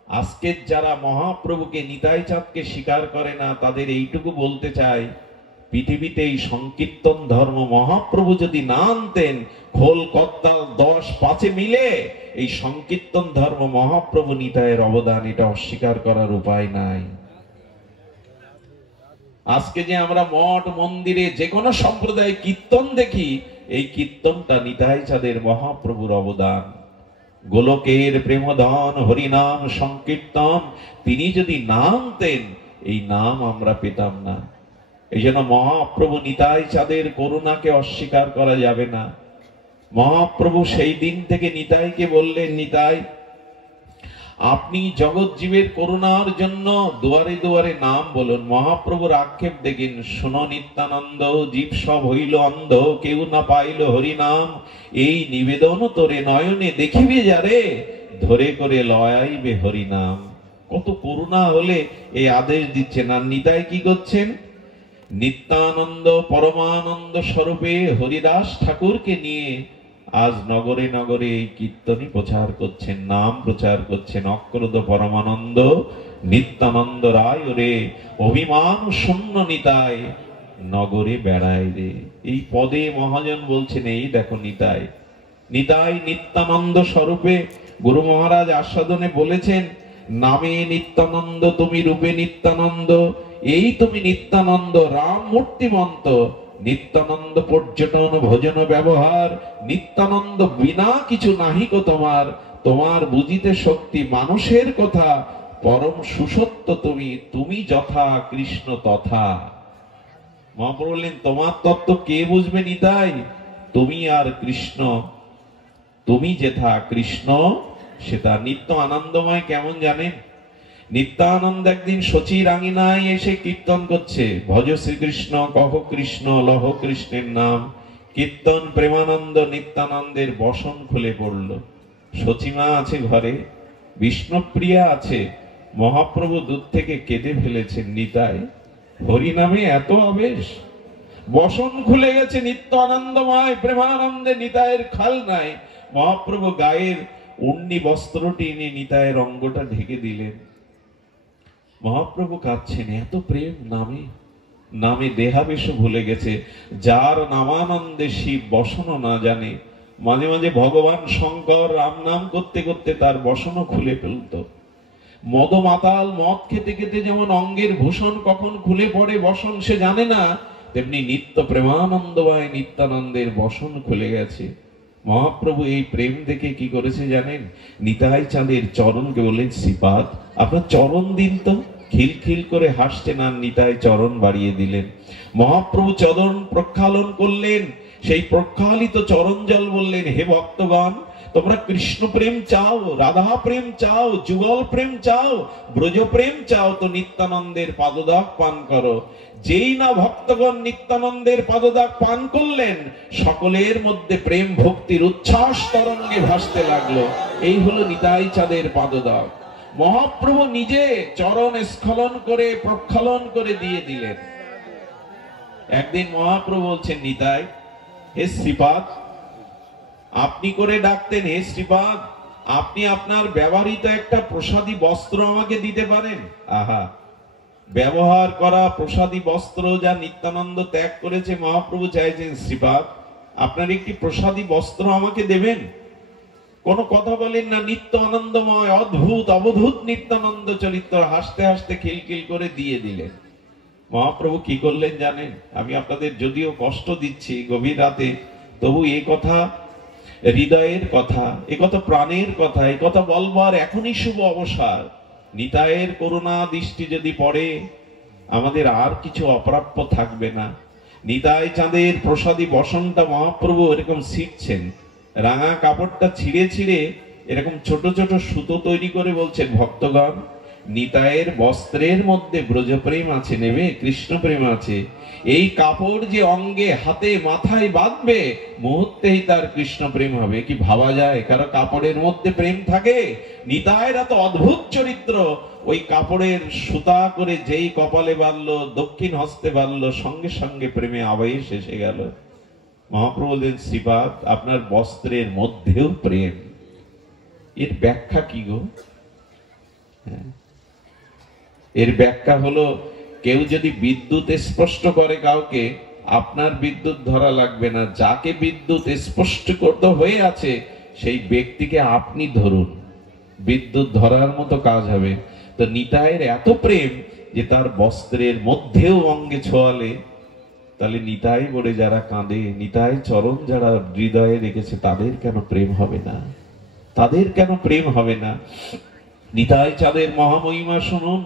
আজকের যারা মহাপ্রভুকে নিতাই চাঁদকে স্বীকার করে না, তাদের এইটুকু বলতে চাই, পৃথিবীতে এই সংকীর্তন ধর্ম মহাপ্রভু যদি না আনতেন, খোল করতাল 10-5 মিলে এই সংকীর্তন ধর্ম মহাপ্রভু নিতাইয়ের অবদান, এটা অস্বীকার করার উপায় নাই। আজকে যে আমরা মঠ মন্দিরে যে কোনো সম্প্রদায় কীর্তন দেখি, এই কীর্তনটা নিতাই চাঁদের মহাপ্রভুর অবদান। গোলকের প্রেমধন হরিনাম সংকীর্তন তিনি যদি না আনতেন, এই নাম আমরা পেতাম না। এই জন্য মহাপ্রভু নিতাই চাঁদের করুণাকে অস্বীকার করা যাবে না। মহাপ্রভু সেই দিন থেকে নিতাইকে বললেন, নিতাই আপনি জগৎ জীবের করুণার জন্য দুয়ারে দুয়ারে নাম বলুন। মহাপ্রভুর আক্ষেপ দেখেন, শোনো নিত্যানন্দ, জীব সব হইল অন্ধ, কেউ না পাইল হরিনাম, এই নিবেদন তোরে নয়নে দেখিবে যারে, ধরে করে লয়াইবে হরিনাম। কত করুণা হলে এই আদেশ দিচ্ছেন। আর নিতাই কি করছেন? নিত্যানন্দ পরমানন্দ স্বরূপে হরিদাস ঠাকুরকে নিয়ে আজ নগরে নগরে এই কীর্তনই প্রচার করছেন, নাম প্রচার করছেন। অক্রোধ পরমানন্দ নিত্যানন্দ রায় রে, অভিমান শূন্য নিতাই নগরে বেড়ায় রে। এই পদে মহাজন বলছেন, এই দেখো নিতাই, নিতাই নিত্যানন্দ স্বরূপে গুরু মহারাজ আস্বাদনে বলেছেন, নামে নিত্যানন্দ তুমি, রূপে নিত্যানন্দ, এই তুমি নিত্যানন্দ রাম মূর্তিমন্ত। নিত্যানন্দ পর্যটন ভোজন ব্যবহার, নিত্যানন্দ বিনা কিছু নাহিকো তোমার, তোমার বুঝিতে শক্তি মানুষের কথা, পরম সুসত্য তুমি, তুমি যথা কৃষ্ণ তথা। মহাপ্রভু বললেন, তোমার তত্ত্ব কে বুঝবে নিতাই? তুমি আর কৃষ্ণ, তুমি যেথা কৃষ্ণ সেটা। নিত্য আনন্দময় কেমন জানেন? নিত্যানন্দ একদিন শচীর আঙিনায় এসে কীর্তন করছে, ভজ শ্রীকৃষ্ণ কহ কৃষ্ণ লহ কৃষ্ণের নাম। কীর্তন প্রেমানন্দ নিত্যানন্দের বসন খুলে পড়ল। শচীমা আছে ঘরে, বিষ্ণুপ্রিয়া আছে। মহাপ্রভু দূর থেকে কেঁদে ফেলেছেন, নিতাই হরিনামে এত আবেশ, বসন খুলে গেছে, নিত্য আনন্দময় প্রেমানন্দে নিতাইয়ের খাল নাই। মহাপ্রভু গায়ের উন্নি বস্ত্রটি নিয়ে নিতাইয়ের অঙ্গটা ঢেকে দিলেন। মহাপ্রভু কাঁদছেন, এত প্রেম নামে, নামে দেহাবেশ ভুলে গেছে। যার নামানন্দে শিব বসন না জানে, মাঝে মাঝে ভগবান শঙ্কর রাম নাম করতে করতে তার বসনও খুলে ফেলত। মদমাতাল মদ খেতে খেতে যেমন অঙ্গের ভূষণ কখন খুলে পড়ে বসন সে জানে না, তেমনি নিত্য প্রেমানন্দময় নিত্যানন্দের বসন খুলে গেছে। মহাপ্রভু এই প্রেম দেখে কি করেছে জানেন? নিতাই চাঁদের চরণকে বললেন, শ্রীপাদ আপনার চরণ দিন তো। খিলখিল করে হাসছেন আর নিতাই চরণ বাড়িয়ে দিলেন। মহাপ্রভু চরণ প্রক্ষালন করলেন, সেই প্রক্ষালিত চরণ জল বললেন, হে ভক্তগণ, তোমরা কৃষ্ণ প্রেম চাও, রাধা প্রেম চাও, যুগল প্রেম চাও, ব্রজ প্রেম চাও, তো নিত্যানন্দের পাদদাগ পান করো। যেই না ভক্তগণ নিত্যানন্দের পাদদাগ পান করলেন, সকলের মধ্যে প্রেম ভক্তির উচ্ছ্বাস তরঙ্গে ভাসতে লাগলো। এই হলো নিতাই চাঁদের পাদদাগ। মহাপ্রভু নিজে চরণ স্খলন করে প্রক্ষালন করে দিয়ে দিলেন। একদিন মহাপ্রভু বলছেন, নিতাই, হে শ্রীপাদ, আপনি করে ডাকতেন, হে শ্রীপাদ, আপনি আপনার ব্যবহৃত একটা প্রসাদী বস্ত্র আমাকে দিতে পারেন? আহা, ব্যবহার করা প্রসাদী বস্ত্র যা নিত্যানন্দ ত্যাগ করেছে, মহাপ্রভু চাইছেন, শ্রীপাদ আপনার একটি প্রসাদী বস্ত্র আমাকে দেবেন? কোনো কথা বলেন না, নিত্য আনন্দময় অদ্ভুত অবধূত নিত্যানন্দ চরিত্র, হাসতে হাসতে খিলখিল করে দিয়ে দিলেন। মহাপ্রভু কি করলেন জানেন? আমি আপনাদের যদিও কষ্ট দিচ্ছি গভীর রাতে, তবু এই কথা হৃদয়ের কথা, এ কথা প্রাণের কথা, এই কথা বলবার এখনই শুভ অবসর। নিতাইয়ের করুণা দৃষ্টি যদি পড়ে, আমাদের আর কিছু অপ্রাপ্য থাকবে না। নিতাই চাঁদের প্রসাদী বসনটা মহাপ্রভু এরকম ছিঁড়ছেন, রাঙা কাপড়টা ছিঁড়ে ছিঁড়ে এরকম ছোট ছোট সুতো তৈরি করে বলছেন, ভক্তগণ, নিতাইয়ের বস্ত্রের মধ্যে ব্রজপ্রেম আছে, নেবে কৃষ্ণ প্রেম আছে। এই কাপড় যে অঙ্গে হাতে মাথায় বাঁধবে, মুহূর্তেই তার কৃষ্ণ প্রেম হবে। কি ভাবা যায় কারো কাপড়ের মধ্যে প্রেম থাকে? নিতাইয়ের এত অদ্ভুত চরিত্র, ওই কাপড়ের সুতা করে যেই কপালে বাঁধলো, দক্ষিণ হস্তে বাঁধলো, সঙ্গে সঙ্গে প্রেমে আবেশ এসে গেল। মহাপ্রভু বললেন, শ্রীপাদ আপনার বস্ত্রের মধ্যেও প্রেম। এর ব্যাখ্যা কি গো? এর ব্যাখ্যা হলো, কেউ যদি বিদ্যুৎ স্পষ্ট করে কাউকে, আপনার বিদ্যুৎ ধরা লাগবে না, যাকে বিদ্যুৎ স্পষ্ট করতে হয়ে আছে সেই ব্যক্তিকে আপনি ধরুন, বিদ্যুৎ ধরার মতো কাজ হবে। তো নিতাইয়ের এত প্রেম যে তার বস্ত্রের মধ্যেও অঙ্গে ছোঁয়ালে, তাহলে নিতাই বলে যারা কাঁদে, নিতাই চরণ যারা হৃদয়ে রেখেছে, তাদের কেন প্রেম হবে না? তাদের কেন প্রেম হবে না? নিতাই চাঁদের মহামহিমা শুনুন।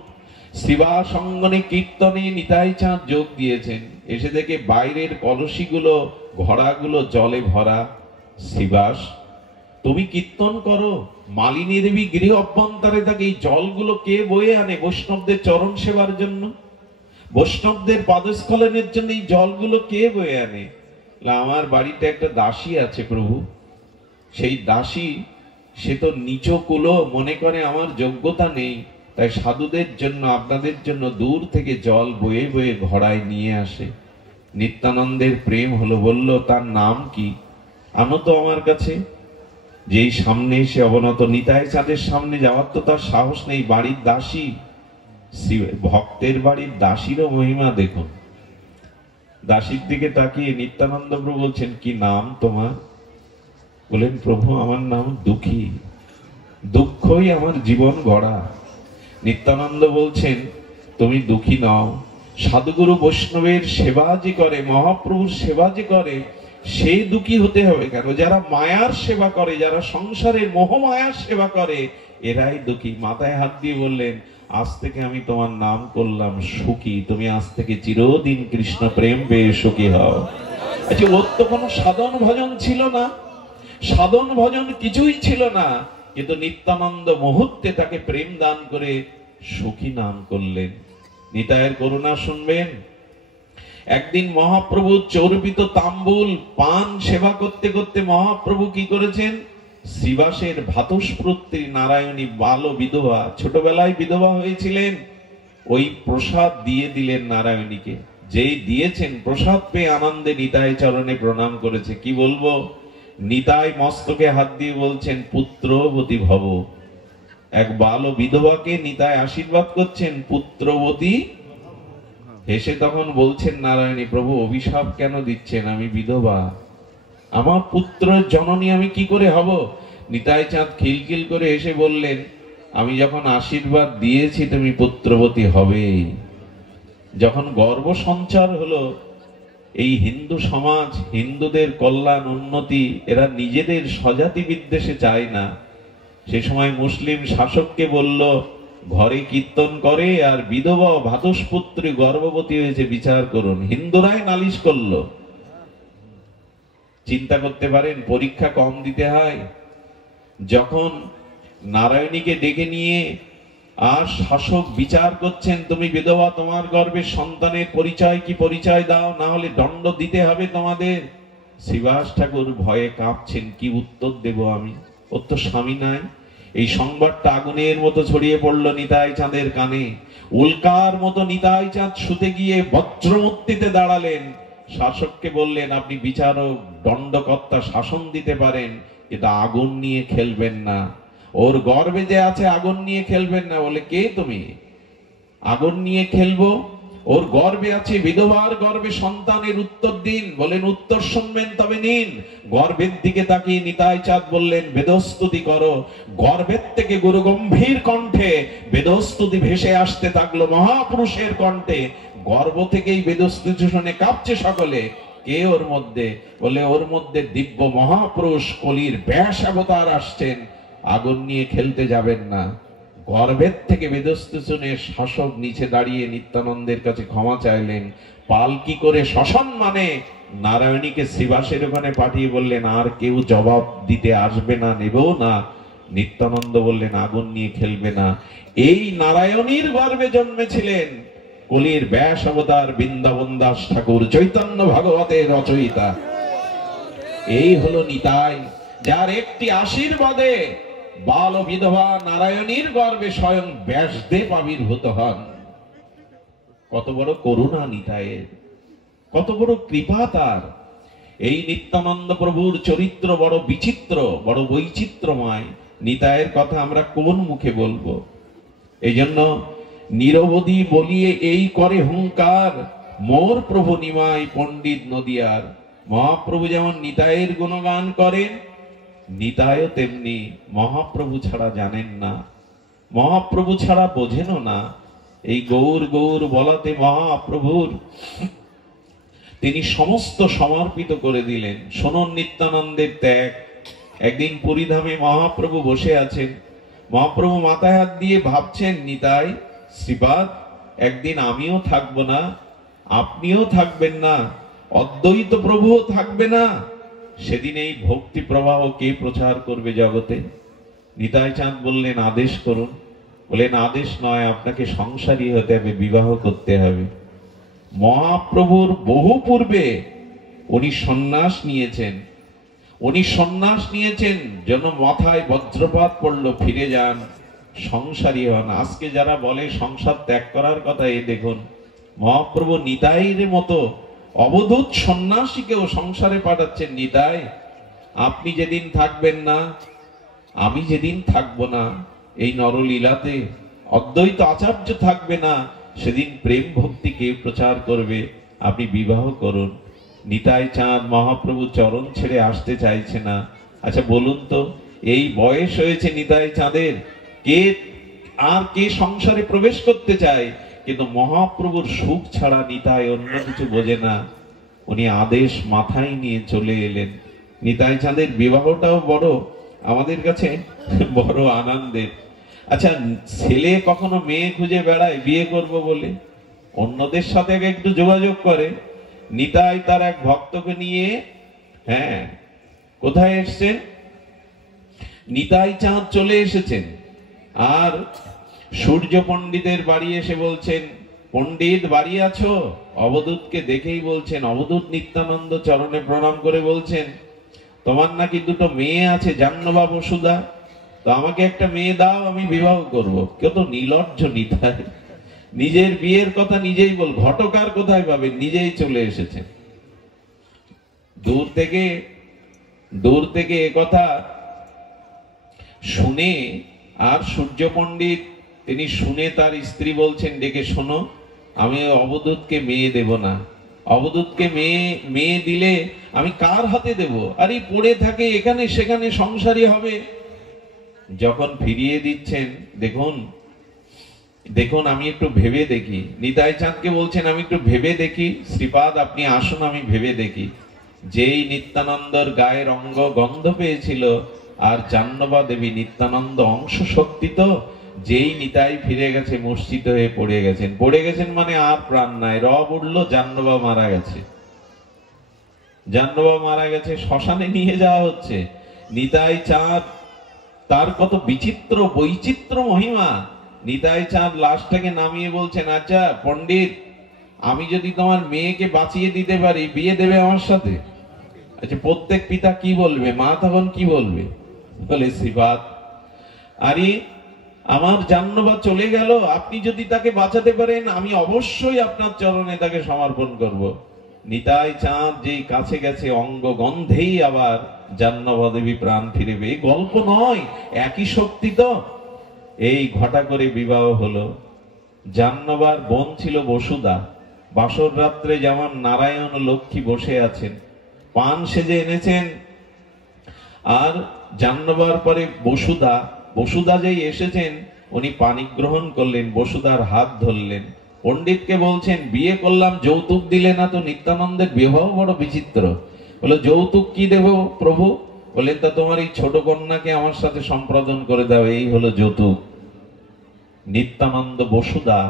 শ্রীবাস অঙ্গনে কীর্তনে নিতাই চাঁদ যোগ দিয়েছেন। এসে দেখে বাইরের কলসিগুলো, ঘড়াগুলো জলে ভরা। শ্রীবাস, তুমি কীর্তন করো, মালিনী দেবী গৃহ অভ্যন্তরে থাকে, এই জলগুলো কে বয়ে আনে বৈষ্ণবদের চরণ সেবার জন্য? বৈষ্ণবদের পাদস্খলনের জন্য এই জলগুলো কে বয়ে আনে? আমার বাড়িতে একটা দাসী আছে প্রভু, সেই দাসী সে তো নিচ কুলো, মনে করে আমার যোগ্যতা নেই, তাই সাধুদের জন্য আপনাদের জন্য দূর থেকে জল বয়ে বয়ে ঘড়ায় নিয়ে আসে। নিত্যানন্দের প্রেম হলো, বলল তার নাম কি? আনো তো আমার কাছে। যেই সামনে এসে অবনত, নিতাই চাঁদের সামনে যাওয়ার তো তার সাহস নেই, বাড়ির দাসী, ভক্তের বাড়ির দাসীরও মহিমা দেখুন। দাসীর দিকে তাকিয়ে নিত্যানন্দ প্রভু বলছেন, কি নাম তোমার? বলেন, প্রভু আমার নাম দুঃখী, দুঃখই আমার জীবন গড়া। নিত্যানন্দ বলছেন, তুমি দুঃখী নাও, সাধুগুরু বৈষ্ণবের সেবা যে করে, মহাপ্রভুর সেবা যে করে, সে দুঃখী হতে হবে কেন? যারা মায়ার সেবা করে, যারা সংসারের মোহমায়ার সেবা করে, এরাই দুঃখী। মাথায় হাত দিয়ে বললেন, আজ থেকে আমি তোমার নাম করলাম সুখী, তুমি আজ থেকে চিরদিন কৃষ্ণ প্রেম পেয়ে সুখী হও। আচ্ছা, ওর তো কোনো সাধন ভজন ছিল না, সাধন ভজন কিছুই ছিল না, কিন্তু নিত্যানন্দ মুহূর্তে তাকে প্রেম দান করে সুখী নাম করলেন। নিতাইয়ের করুণা শুনবেন। একদিন মহাপ্রভু চর্বিত তাম্বুল পান সেবা করতে করতে মহাপ্রভু কি করেছেন? শ্রীবাসের ভাতস্পৃত্রী নারায়ণী বাল বিধবা, ছোটবেলায় বিধবা হয়েছিলেন, ওই প্রসাদ দিয়ে দিলেন নারায়ণীকে। যেই দিয়েছেন, প্রসাদ পেয়ে আনন্দে নিতাই চরণে প্রণাম করেছে। কি বলবো, নিতাই মস্তকে হাত দিয়ে বলছেন, পুত্রবতী ভব। এক বাল বিধবাকে নিতাই আশীর্বাদ করছেন, পুত্রবতী। হেসে তখন বলছেন নারায়ণী, প্রভু অভিশাপ কেন দিচ্ছেন? আমি বিধবা, আমার পুত্রের জননী আমি কি করে হব? নিতাই চাঁদ খিলখিল করে এসে বললেন, আমি যখন আশীর্বাদ দিয়েছি তুমি পুত্রবতী হবে। যখন গর্ভ সঞ্চার হলো, এই হিন্দু সমাজ, হিন্দুদের কল্যাণ উন্নতি এরা নিজেদের স্বজাতি বিদ্বেষে চায় না। সে সময় মুসলিম শাসককে বলল, ঘরে কীর্তন করে আর বিধবা ভাতস্পুত্রী গর্ভবতী হয়েছে, বিচার করুন। হিন্দুরাই নালিশ করলো। চিন্তা করতে পারেন পরীক্ষা কম দিতে হয়। যখন নারায়ণীকে ডেকে নিয়ে আর শাসক বিচার করছেন, তুমি বিধবা, তোমার গর্ভে সন্তানের পরিচয় কি, পরিচয় দাও, না হলে দণ্ড দিতে হবে তোমাদের। শ্রীবাস ঠাকুর ভয়ে কাঁপছেন, কি উত্তর দেব আমি? ওর তো স্বামী নাই। এই সংবাদটা আগুনের মতো ছড়িয়ে পড়লো নিতাই চাঁদের কানে। উল্কার মতো নিতাই চাঁদ শুতে গিয়ে বজ্রমূর্তিতে দাঁড়ালেন। শাসককে বললেন, আপনি বিচারক, দণ্ডকর্তা, শাসন দিতে পারেন, কিন্তু আগুন নিয়ে খেলবেন না। ওর গর্ভে যে আছে আগুন নিয়ে খেলবেন না। বলে, কে তুমি? আগুন নিয়ে খেলবো? ওর গর্ভে আছে, বিধবার গর্ভে সন্তানের উত্তর দিন। বলেন, উত্তর শুনবেন তবে নিন। গর্ভের দিকে তাকিয়ে নিতাই চাঁদ বললেন, বেদস্তুতি করো। গর্ভের থেকে গুরু গম্ভীর কণ্ঠে বেদস্তুতি ভেসে আসতে থাকলো মহাপুরুষের কণ্ঠে। গর্ভ থেকেই বেদস্তুতি শুনে কাঁপছে সকলে। কে ওর মধ্যে? বলে, ওর মধ্যে দিব্য মহাপুরুষ কলির ব্যাস অবতার আসছেন। আগুন নিয়ে খেলতে যাবেন না। গর্ভের থেকে বেদস্তুতি শুনে শাসক নিচে দাঁড়িয়ে নিত্যানন্দের কাছে ক্ষমা চাইলেন। পালকি করে শ্মশান মানে নারায়ণীকে শ্রীবাসের ওখানে পাঠিয়ে বললেন, আর কেউ জবাব দিতে আসবে না, নেবেও না। নিত্যানন্দ বললেন, আগুন নিয়ে খেলবে না। এই নারায়ণীর গর্ভে জন্মেছিলেন কলির ব্যাস অবতার বৃন্দাবন দাস ঠাকুর, চৈতন্য ভাগবতের রচয়িতা। এই হলো নিতাই, যার একটি আশীর্বাদে বাল বিধবা নারায়ণীর গর্ভে স্বয়ং ব্যাসদেব আবির্ভূত হন। কত বড় করুণা নিতাইয়ের, কত বড় কৃপা তার। এই নিত্যানন্দ প্রভুর চরিত্র বড় বিচিত্র, বড় বৈচিত্র্যময়। নিতাইয়ের কথা আমরা কোন মুখে বলবো? এই জন্য নিরবধি বলিয়ে এই করে হুঙ্কার, মোর প্রভু নিমাই পণ্ডিত নদিয়ার। মহাপ্রভু যেমন নিতাইয়ের গুণগান করেন, নিতাইও তেমনি মহাপ্রভু ছাড়া জানেন না, মহাপ্রভু ছাড়া বোঝেনও না। এই গৌর গৌর বলাতে মহাপ্রভুর তিনি সমস্ত সমর্পিত করে দিলেন। শোনন নিত্যানন্দের ত্যাগ। একদিন পুরীধামে মহাপ্রভু বসে আছেন। মহাপ্রভু মাথায় হাত দিয়ে ভাবছেন, নিতাই, শ্রীপাদ, একদিন আমিও থাকবো না, আপনিও থাকবেন না, অদ্বৈত প্রভুও থাকবে না। সেদিন এই ভক্তি প্রবাহ কে প্রচার করবে জগতে? নিতাই চাঁদ বললেন, আদেশ করুন। বললেন, আদেশ নয়, আপনাকে সংসারী হতে হবে, বিবাহ করতে হবে। মহাপ্রভুর বহু পূর্বে উনি সন্ন্যাস নিয়েছেন। উনি সন্ন্যাস নিয়েছেন যেন মাথায় বজ্রপাত পড়লো, ফিরে যান, সংসারী হন। আজকে যারা বলে সংসার ত্যাগ করার কথা, এই দেখুন মহাপ্রভু নিতাইয়ের মতো অবধূত সন্ন্যাসীকেও সংসারে পাঠাচ্ছেন। নিতাই, আপনি যেদিন থাকবেন না, আমি যেদিন থাকবো না এই নরলীলাতে, অদ্বৈত আচার্য থাকবে না, সেদিন প্রেম ভক্তি কে প্রচার করবে? আপনি বিবাহ করুন। নিতাই চাঁদ মহাপ্রভু চরণ ছেড়ে আসতে চাইছে না। আচ্ছা বলুন তো, এই বয়স হয়েছে নিতাই চাঁদের, কে সংসারে প্রবেশ করতে চায়? কিন্তু মহাপ্রভুর সুখ ছাড়া নিতাই অন্য কিছু বোঝে না। উনি আদেশ মাথায় নিয়ে চলে এলেন। নিতাই চাঁদের বিবাহটাও বড় আমাদের কাছে বড় আনন্দের। আচ্ছা, ছেলে কখনো মেয়ে খুঁজে বেড়ায় বিয়ে করব বলে? অন্যদের সাথে একটু যোগাযোগ করে। নিতাই তার এক ভক্তকে নিয়ে কোথায় এসছেন? নিতাই চাঁদ চলে এসেছেন। আর সূর্য পণ্ডিতের বাড়ি এসে বলছেন, পণ্ডিত বাড়ি আছো? অবধূতকে দেখেই বলছেন, অবধূত নিত্যানন্দ চরণে প্রণাম করে বলছেন, তোমার নাকি দুটো মেয়ে আছে, জাহ্নবা বসুধা, তো আমাকে একটা মেয়ে দাও, আমি বিবাহ করব। কত নির্লজ্জ নিতাই, নিজের বিয়ের কথা নিজেই বল। ঘটকার কোথায় পাবে? নিজেই চলে এসেছেন। দূর থেকে একথা শুনে, আর সূর্য পণ্ডিত তিনি শুনে তার স্ত্রী বলছেন, ডেকে শোনো, আমি অবধূতকে মেয়ে দেব না। অবধূতকে মেয়ে দিলে আমি কার হাতে দেব? আরে পড়ে থাকে এখানে সেখানে, সংসারী হবে। যখন ফিরিয়ে দিচ্ছেন, দেখুন দেখুন আমি একটু ভেবে দেখি। নিতাই চাঁদকে বলছেন আমি একটু ভেবে দেখি, শ্রীপাদ আপনি আসুন আমি ভেবে দেখি। যেই নিত্যানন্দর গায়ের অঙ্গ গন্ধ পেয়েছিল, আর জাহ্নবা দেবী নিত্যানন্দ অংশ শক্তি তো, যেই নিতাই ফিরে গেছে মূর্ছিত হয়ে পড়ে গেছেন মানে আর প্রাণ নাই। রব উঠলো, জাহ্নবা মারা গেছে। জাহ্নবা মারা গেছে, শ্মশানে নিয়ে যাওয়া হচ্ছে। নিতাই চাঁদ, তার কত বিচিত্র বৈচিত্র্য মহিমা। নিতাই চাঁদ লাশটাকে নামিয়ে বলছেন, আচ্ছা পণ্ডিত, আমি যদি তোমার মেয়েকে বাঁচিয়ে দিতে পারি, বিয়ে দেবে আমার সাথে? আচ্ছা প্রত্যেক পিতা কি বলবে, মা তখন কি বলবে? বলে শ্রীপাদ, আরে আমার জাহ্নবা চলে গেল, আপনি যদি তাকে বাঁচাতে পারেন আমি অবশ্যই আপনার চরণে তাকে সমর্পণ করব। নিতাই চাঁদ যেই কাছে গেছে, অঙ্গ গন্ধেই আবার জাহ্নবা দেবী প্রাণ ফিরেবে। এই গল্প নয়, একই শক্তি তো। এই ঘটা করে বিবাহ হলো। জাহ্নবার বোন ছিল বসুধা। বাসর রাত্রে যেমন নারায়ণ লক্ষ্মী বসে আছেন, পান সেজে এনেছেন, আর জাহ্নবার পরে বসুধা যেই এসেছেন, উনি পানি গ্রহণ করলেন, বসুধার হাত ধরলেন। পণ্ডিতকে বলছেন, বিয়ে করলাম যৌতুক দিলে না তো? নিত্যানন্দের বিবাহ বড় বিচিত্র। বলে যৌতুক কি দেব প্রভু? বললেন, তা তোমার এই ছোট কন্যাকে আমার সাথে সম্প্রদান করে দাও, এই হলো যৌতুক। নিত্যানন্দ বসুধা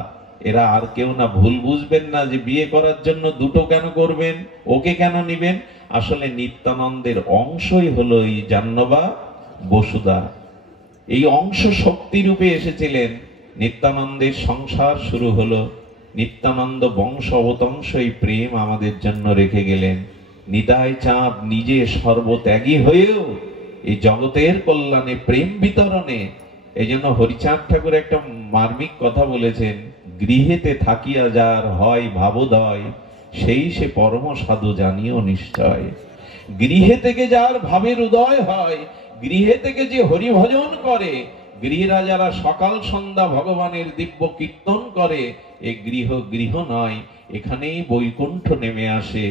এরা আর কেউ না। ভুল বুঝবেন না যে বিয়ে করার জন্য দুটো কেন করবেন, ওকে কেন নিবেন। আসলে নিত্যানন্দের অংশই হলো এই জাহ্নবা বসুধা। এই অংশ শক্তি রূপে এসেছিলেন। নিত্যানন্দের সংসার শুরু হলো। নিত্যানন্দ বংশ অবতংশ এই প্রেম আমাদের জন্য রেখে গেলেন। নিতাই চাঁদ নিজে সর্বত্যাগী হয়েও এই জগতের কল্যাণে, প্রেম বিতরণে। এই জন্য হরিচাঁদ ঠাকুর একটা মার্মিক কথা বলেছেন, গৃহেতে থাকিয়া যার হয় ভাবোদয়, সেই সে পরম সাধু জানিও নিশ্চয়। গৃহে থেকে যার ভাবের উদয় হয়, গৃহে থেকে যে হরি ভজন করে, গৃহীরা যারা সকাল সন্ধ্যা ভগবানের দিব্য কীর্তন করে, এই গৃহ নয়, এখানেই বৈকুণ্ঠ নেমে আসে,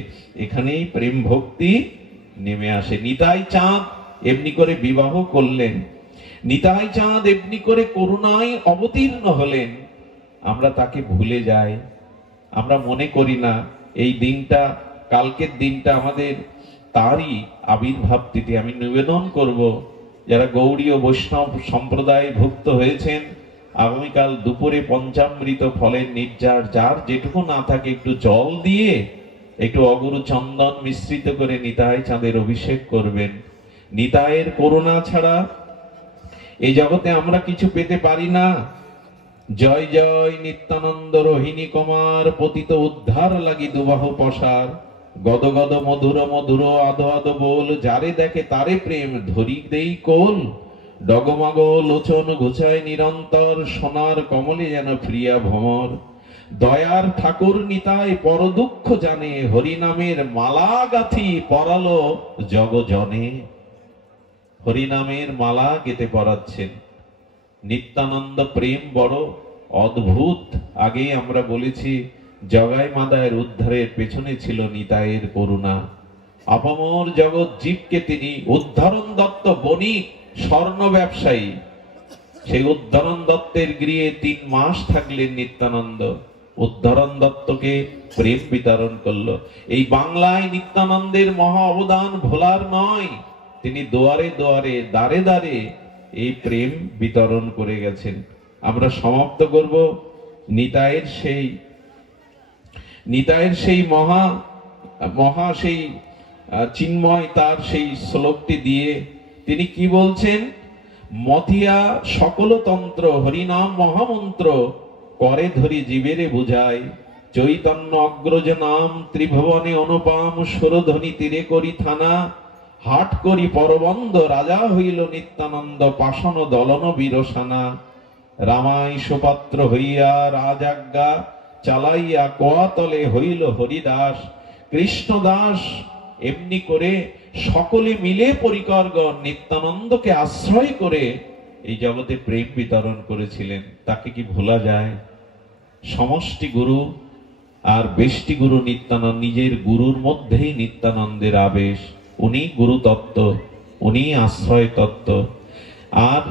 এখানেই প্রেম ভক্তি নেমে আসে। নিতাই চাঁদ এমনি করে বিবাহ করলেন। নিতাই চাঁদ এমনি করে করুণায় অবতীর্ণ হলেন। আমরা তাকে ভুলে যাই, আমরা মনে করি না এই দিনটা, কালকের দিনটা আমাদের তারই আবির্ভাব তিথি। আমি নিবেদন করব, যারা গৌড়ী ও বৈষ্ণব সম্প্রদায় ভুক্ত হয়েছেন, আগামীকাল দুপুরে পঞ্চামৃত ফলের নির্যাস, যার যেটুকু না থাকে একটু জল দিয়ে, একটু অগুরু চন্দন মিশ্রিত করে নিতাই চাঁদের অভিষেক করবেন। নিতাইয়ের করুণা ছাড়া এই জগতে আমরা কিছু পেতে পারি না। জয় জয় নিত্যানন্দ রোহিণী কুমার, পতিত উদ্ধার লাগি দুবাহু পসার। গদ গদ মধুর মধুর আধো আধো বল, যারে দেখে তারে প্রেম ধরি দেই কোল। ডগমগ লোচন ঘুচায় নিরন্তর, সোনার কমলে যেন প্রিয়া ভ্রমর। দয়ার ঠাকুর নিতাই পর দুঃখ জানে, হরিনামের মালা গাথি পরালো জগজনে। হরিনামের মালা গেতে পরাচ্ছেন। নিত্যানন্দ প্রেম বড় অদ্ভুত। আগেই আমরা বলেছি, জগাই মাদায়ের উদ্ধারের পেছনে ছিল নিতাইয়ের করুণা। আপামর জগৎ জীবকে তিনি উদ্ধরণ দত্ত বণিক, স্বর্ণ ব্যবসায়ী, সেই উদ্ধরণ দত্তের গৃহে 3 মাস থাকলেন নিত্যানন্দ। উদ্ধরণ দত্তকে প্রেম বিতরণ করলো। এই বাংলায় নিত্যানন্দের মহা অবদান ভোলার নয়। তিনি দুয়ারে দুয়ারে, দাঁড়ে দাঁড়ে এই প্রেম বিতরণ করে গেছেন। আমরা সমাপ্ত করব নিতাইয়ের সেই মহা সেই চিন্ময় তার সেই শ্লোকটি দিয়ে। তিনি কি বলছেন? মতিয়া সকল তন্ত্র, হরিনাম মহামন্ত্র, করে ধরি জীবেরে বুঝায়। চৈতন্য অগ্রজ নাম, ত্রিভুবনে অনুপম, সুরধ্বনি তীরে করি থানা। হাট করি পরবন্ধ, রাজা হইল নিত্যানন্দ, পাষাণ দলন বীরসানা। রামাই সুপাত্র হইয়া রাজাজ্ঞা, চালাইয়া কোয়াতলে হইল হরিদাস। কৃষ্ণদাস এমনি করে সকলে মিলে পরিকরগণ নিত্যানন্দকে আশ্রয় করে এই জগতে প্রেম বিতরণ করেছিলেন। তাকে কি ভোলা যায়? সমষ্টি গুরু আর বেষ্টি গুরু নিত্যানন্দ, নিজের গুরুর মধ্যেই নিত্যানন্দের আবেশ। উনি গুরু তত্ত্ব, উনি আশ্রয় তত্ত্ব। আর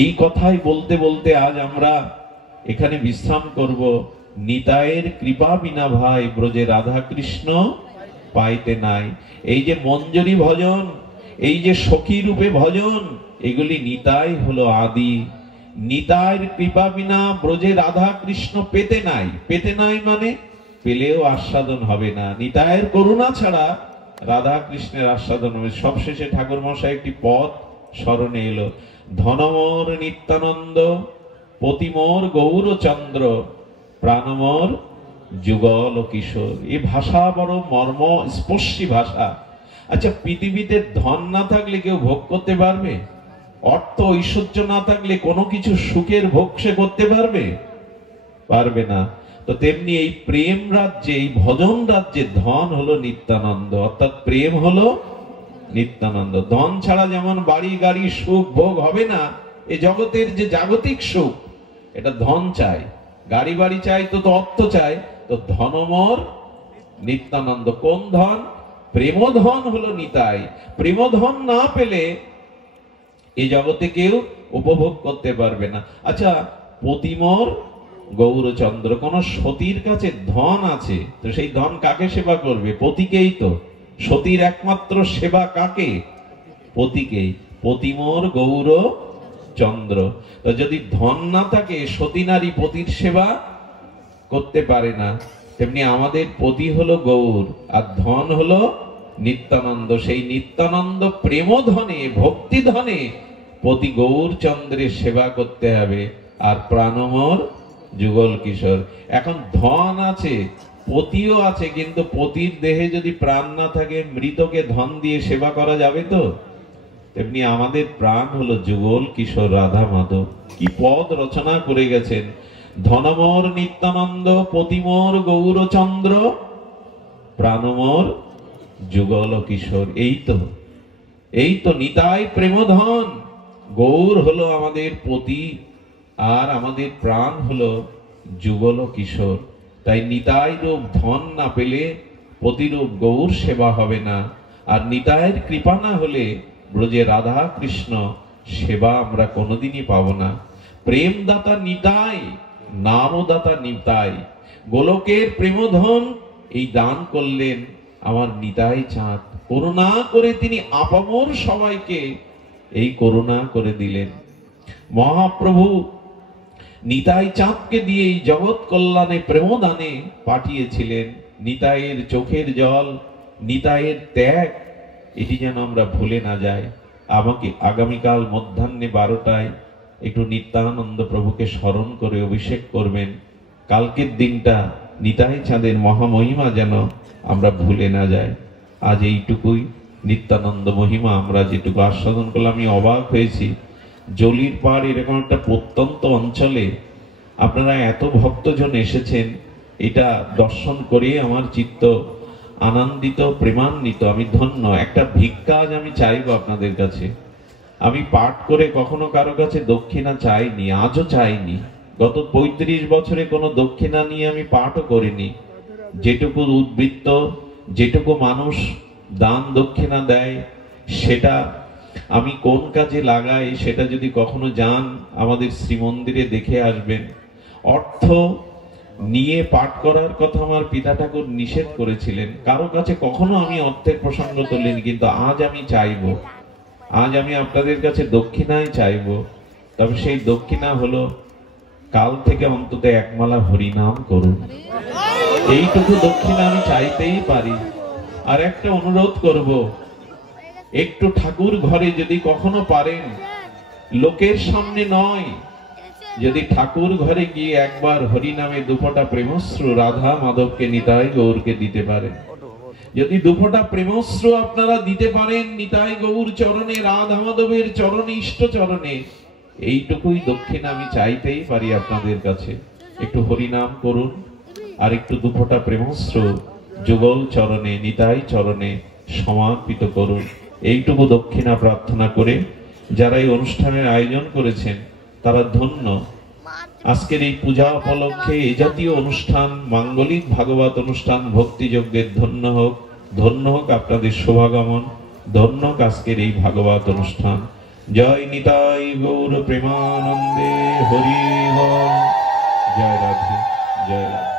এই কথাই বলতে বলতে আজ আমরা এখানে বিশ্রাম করব। নিতাইয়ের কৃপা বিনা ভাই ব্রজে রাধা কৃষ্ণ পাইতে নাই। এই যে মঞ্জরি ভজন, এই যে সখী রূপে ভজন, এগুলি নিতাই হলো আদি। নিতাইয়ের কৃপা বিনা ব্রজে রাধা কৃষ্ণ পেতে নাই। পেতে নাই মানে পেলেও আস্বাদন হবে না। নিতাইয়ের করুণা ছাড়া রাধা কৃষ্ণের আস্বাদন হবে। সবশেষে ঠাকুর মশাই একটি পদ স্মরণে এলো, ধনমোর নিত্যানন্দ, পতিমোর গৌরচন্দ্র, প্রাণমোর যুগল কিশোর। এই ভাষা বড় মর্ম স্পর্শী ভাষা। আচ্ছা, পৃথিবীতে ধন না থাকলে কেউ ভোগ করতে পারবে? অর্থ ঐশ্বর্য না থাকলে কোনো কিছু সুখের ভোগ সে করতে পারবে? পারবে না। তো তেমনি এই প্রেম রাজ্যে, এই ভজন রাজ্যে ধন হলো নিত্যানন্দ, অর্থাৎ প্রেম হলো নিত্যানন্দ। ধন ছাড়া যেমন বাড়ি গাড়ি সুখ ভোগ হবে না, এই জগতের যে জাগতিক সুখ, এটা ধন চাই, গাড়ি বাড়ি চাই, তো অর্থ চাই। তো ধনমোর নিত্যানন্দ। কোন ধন? প্রেমধন হলো নিতাই। প্রেমধন না পেলে এই জগতে কেউ উপভোগ করতে পারবে না। আচ্ছা, পতিমোর গৌরচন্দ্র, কোন সতীর কাছে ধন আছে, তো সেই ধন কাকে সেবা করবে? পতিকেই তো। সতীর একমাত্র সেবা কাকে? পতিকেই। পতিমোর গৌর চন্দ্র। তো যদি ধন না থাকে, সতী নারী পতির সেবা করতে পারে না। তেমনি আমাদের পতি হলো গৌর, আর ধন হলো নিত্যানন্দ। সেই নিত্যানন্দ প্রেমধনে, ভক্তি ধনে পতি গৌর চন্দ্রের সেবা করতে হবে। আর প্রাণমোর যুগল কিশোর। এখন ধন আছে, পতিও আছে, কিন্তু পতির দেহে যদি প্রাণ না থাকে, মৃতকে ধন দিয়ে সেবা করা যাবে তো? তেমনি আমাদের প্রাণ হলো যুগল কিশোর রাধা মাধব। কি পদ রচনা করে গেছেন! ধনমোর নিত্যানন্দ, পতিমোর গৌরচন্দ্র, প্রাণমোর যুগল কিশোর। এই তো নিতাই প্রেমধন। গৌর হলো আমাদের পতি, আর আমাদের প্রাণ হলো যুগল কিশোর। তাই নিতাই রূপ ধন না পেলে পতিরূপ গৌর সেবা হবে না। আর নিতাইয়ের কৃপা না হলে ব্রজে রাধা কৃষ্ণ সেবা আমরা কোনোদিনই পাবো না। প্রেমদাতা নিতাই, নামদাতা নিতাই। গোলকের প্রেমধন এই দান করলেন আমার নিতাই চাঁদ। করুণা করে তিনি আপামর সবাইকে এই করুণা করে দিলেন। মহাপ্রভু নিতাই চাঁদকে দিয়ে এই জগৎ কল্যাণে প্রেমদানে পাঠিয়েছিলেন। নিতাইয়ের চোখের জল, নিতাইয়ের ত্যাগ, এটি যেন আমরা ভুলে না যাই। আমাকে আগামীকাল মধ্যাহ্নে 12টায় একটু নিত্যানন্দ প্রভুকে স্মরণ করে অভিষেক করবেন। কালকের দিনটা নিতাই চাঁদের মহামহিমা যেন আমরা ভুলে না যাই। আজ এইটুকুই নিত্যানন্দ মহিমা আমরা যেটুকু আস্বাদন করলাম। আমি অবাক হয়েছি, জলির পাড় এরকম একটা প্রত্যন্ত অঞ্চলে আপনারা এত ভক্তজন এসেছেন, এটা দর্শন করে আমার চিত্ত আনন্দিত, প্রেমান্বিত। আমি ধন্য। একটা ভিক্ষা আজ আমি চাইবো আপনাদের কাছে। আমি পাঠ করে কখনো কারো কাছে দক্ষিণা চাইনি, আজও চাইনি। গত 35 বছরে কোনো দক্ষিণা নিয়ে আমি পাঠও করিনি। যেটুকু উদ্বৃত্ত, যেটুকু মানুষ দান দক্ষিণা দেয়, সেটা আমি কোন কাজে লাগাই, সেটা যদি কখনো যান আমাদের শ্রীমন্দিরে দেখে আসবেন। অর্থ নিয়ে পাঠ করার কথা আমার পিতা ঠাকুর নিষেধ করেছিলেন। কারো কাছে কখনো আমি অর্থের প্রসঙ্গ তুলিনি, কিন্তু আজ আমি চাইবো, আজ আমি আপনাদের কাছে দক্ষিণাই চাইবো। তবে সেই দক্ষিণা হলো কাল থেকে অন্তত একমালা হরিনাম করুন। এইটুকু দক্ষিণা আমি চাইতেই পারি। আর একটা অনুরোধ করব, একটু ঠাকুর ঘরে যদি কখনো পারেন, লোকের সামনে নয়, যদি ঠাকুর ঘরে গিয়ে একবার হরিনামে দুফোঁটা প্রেমশ্রু রাধা মাধবকে নিতাই গৌরকে দিতে পারেন, যদি দুফোঁটা প্রেমশ্রু আপনারা দিতে পারেন নিতাই গৌর চরণে, রাধা মাধবের চরণে, ইষ্ট চরণে, এইটুকুই দক্ষিণা আমি চাইতেই পারি আপনাদের কাছে। একটু হরিনাম করুন, আর একটু দুফোঁটা প্রেমশ্রু যুগল চরণে, নিতাই চরণে সমর্পিত করুন। এইটুকু দক্ষিণা প্রার্থনা করে যারা এই অনুষ্ঠানের আয়োজন করেছেন তারা ধন্য। আজকের এই পূজা উপলক্ষে এই জাতীয় অনুষ্ঠান, মাঙ্গলিক ভাগবত অনুষ্ঠান, ভক্তিযজ্ঞের ধন্য হোক আপনাদের শুভাগমন, ধন্য হোক আজকের এই ভাগবত অনুষ্ঠান। জয় নিতাই গৌর প্রেমানন্দে, হরি বল। জয় রাধে, জয় রাধে।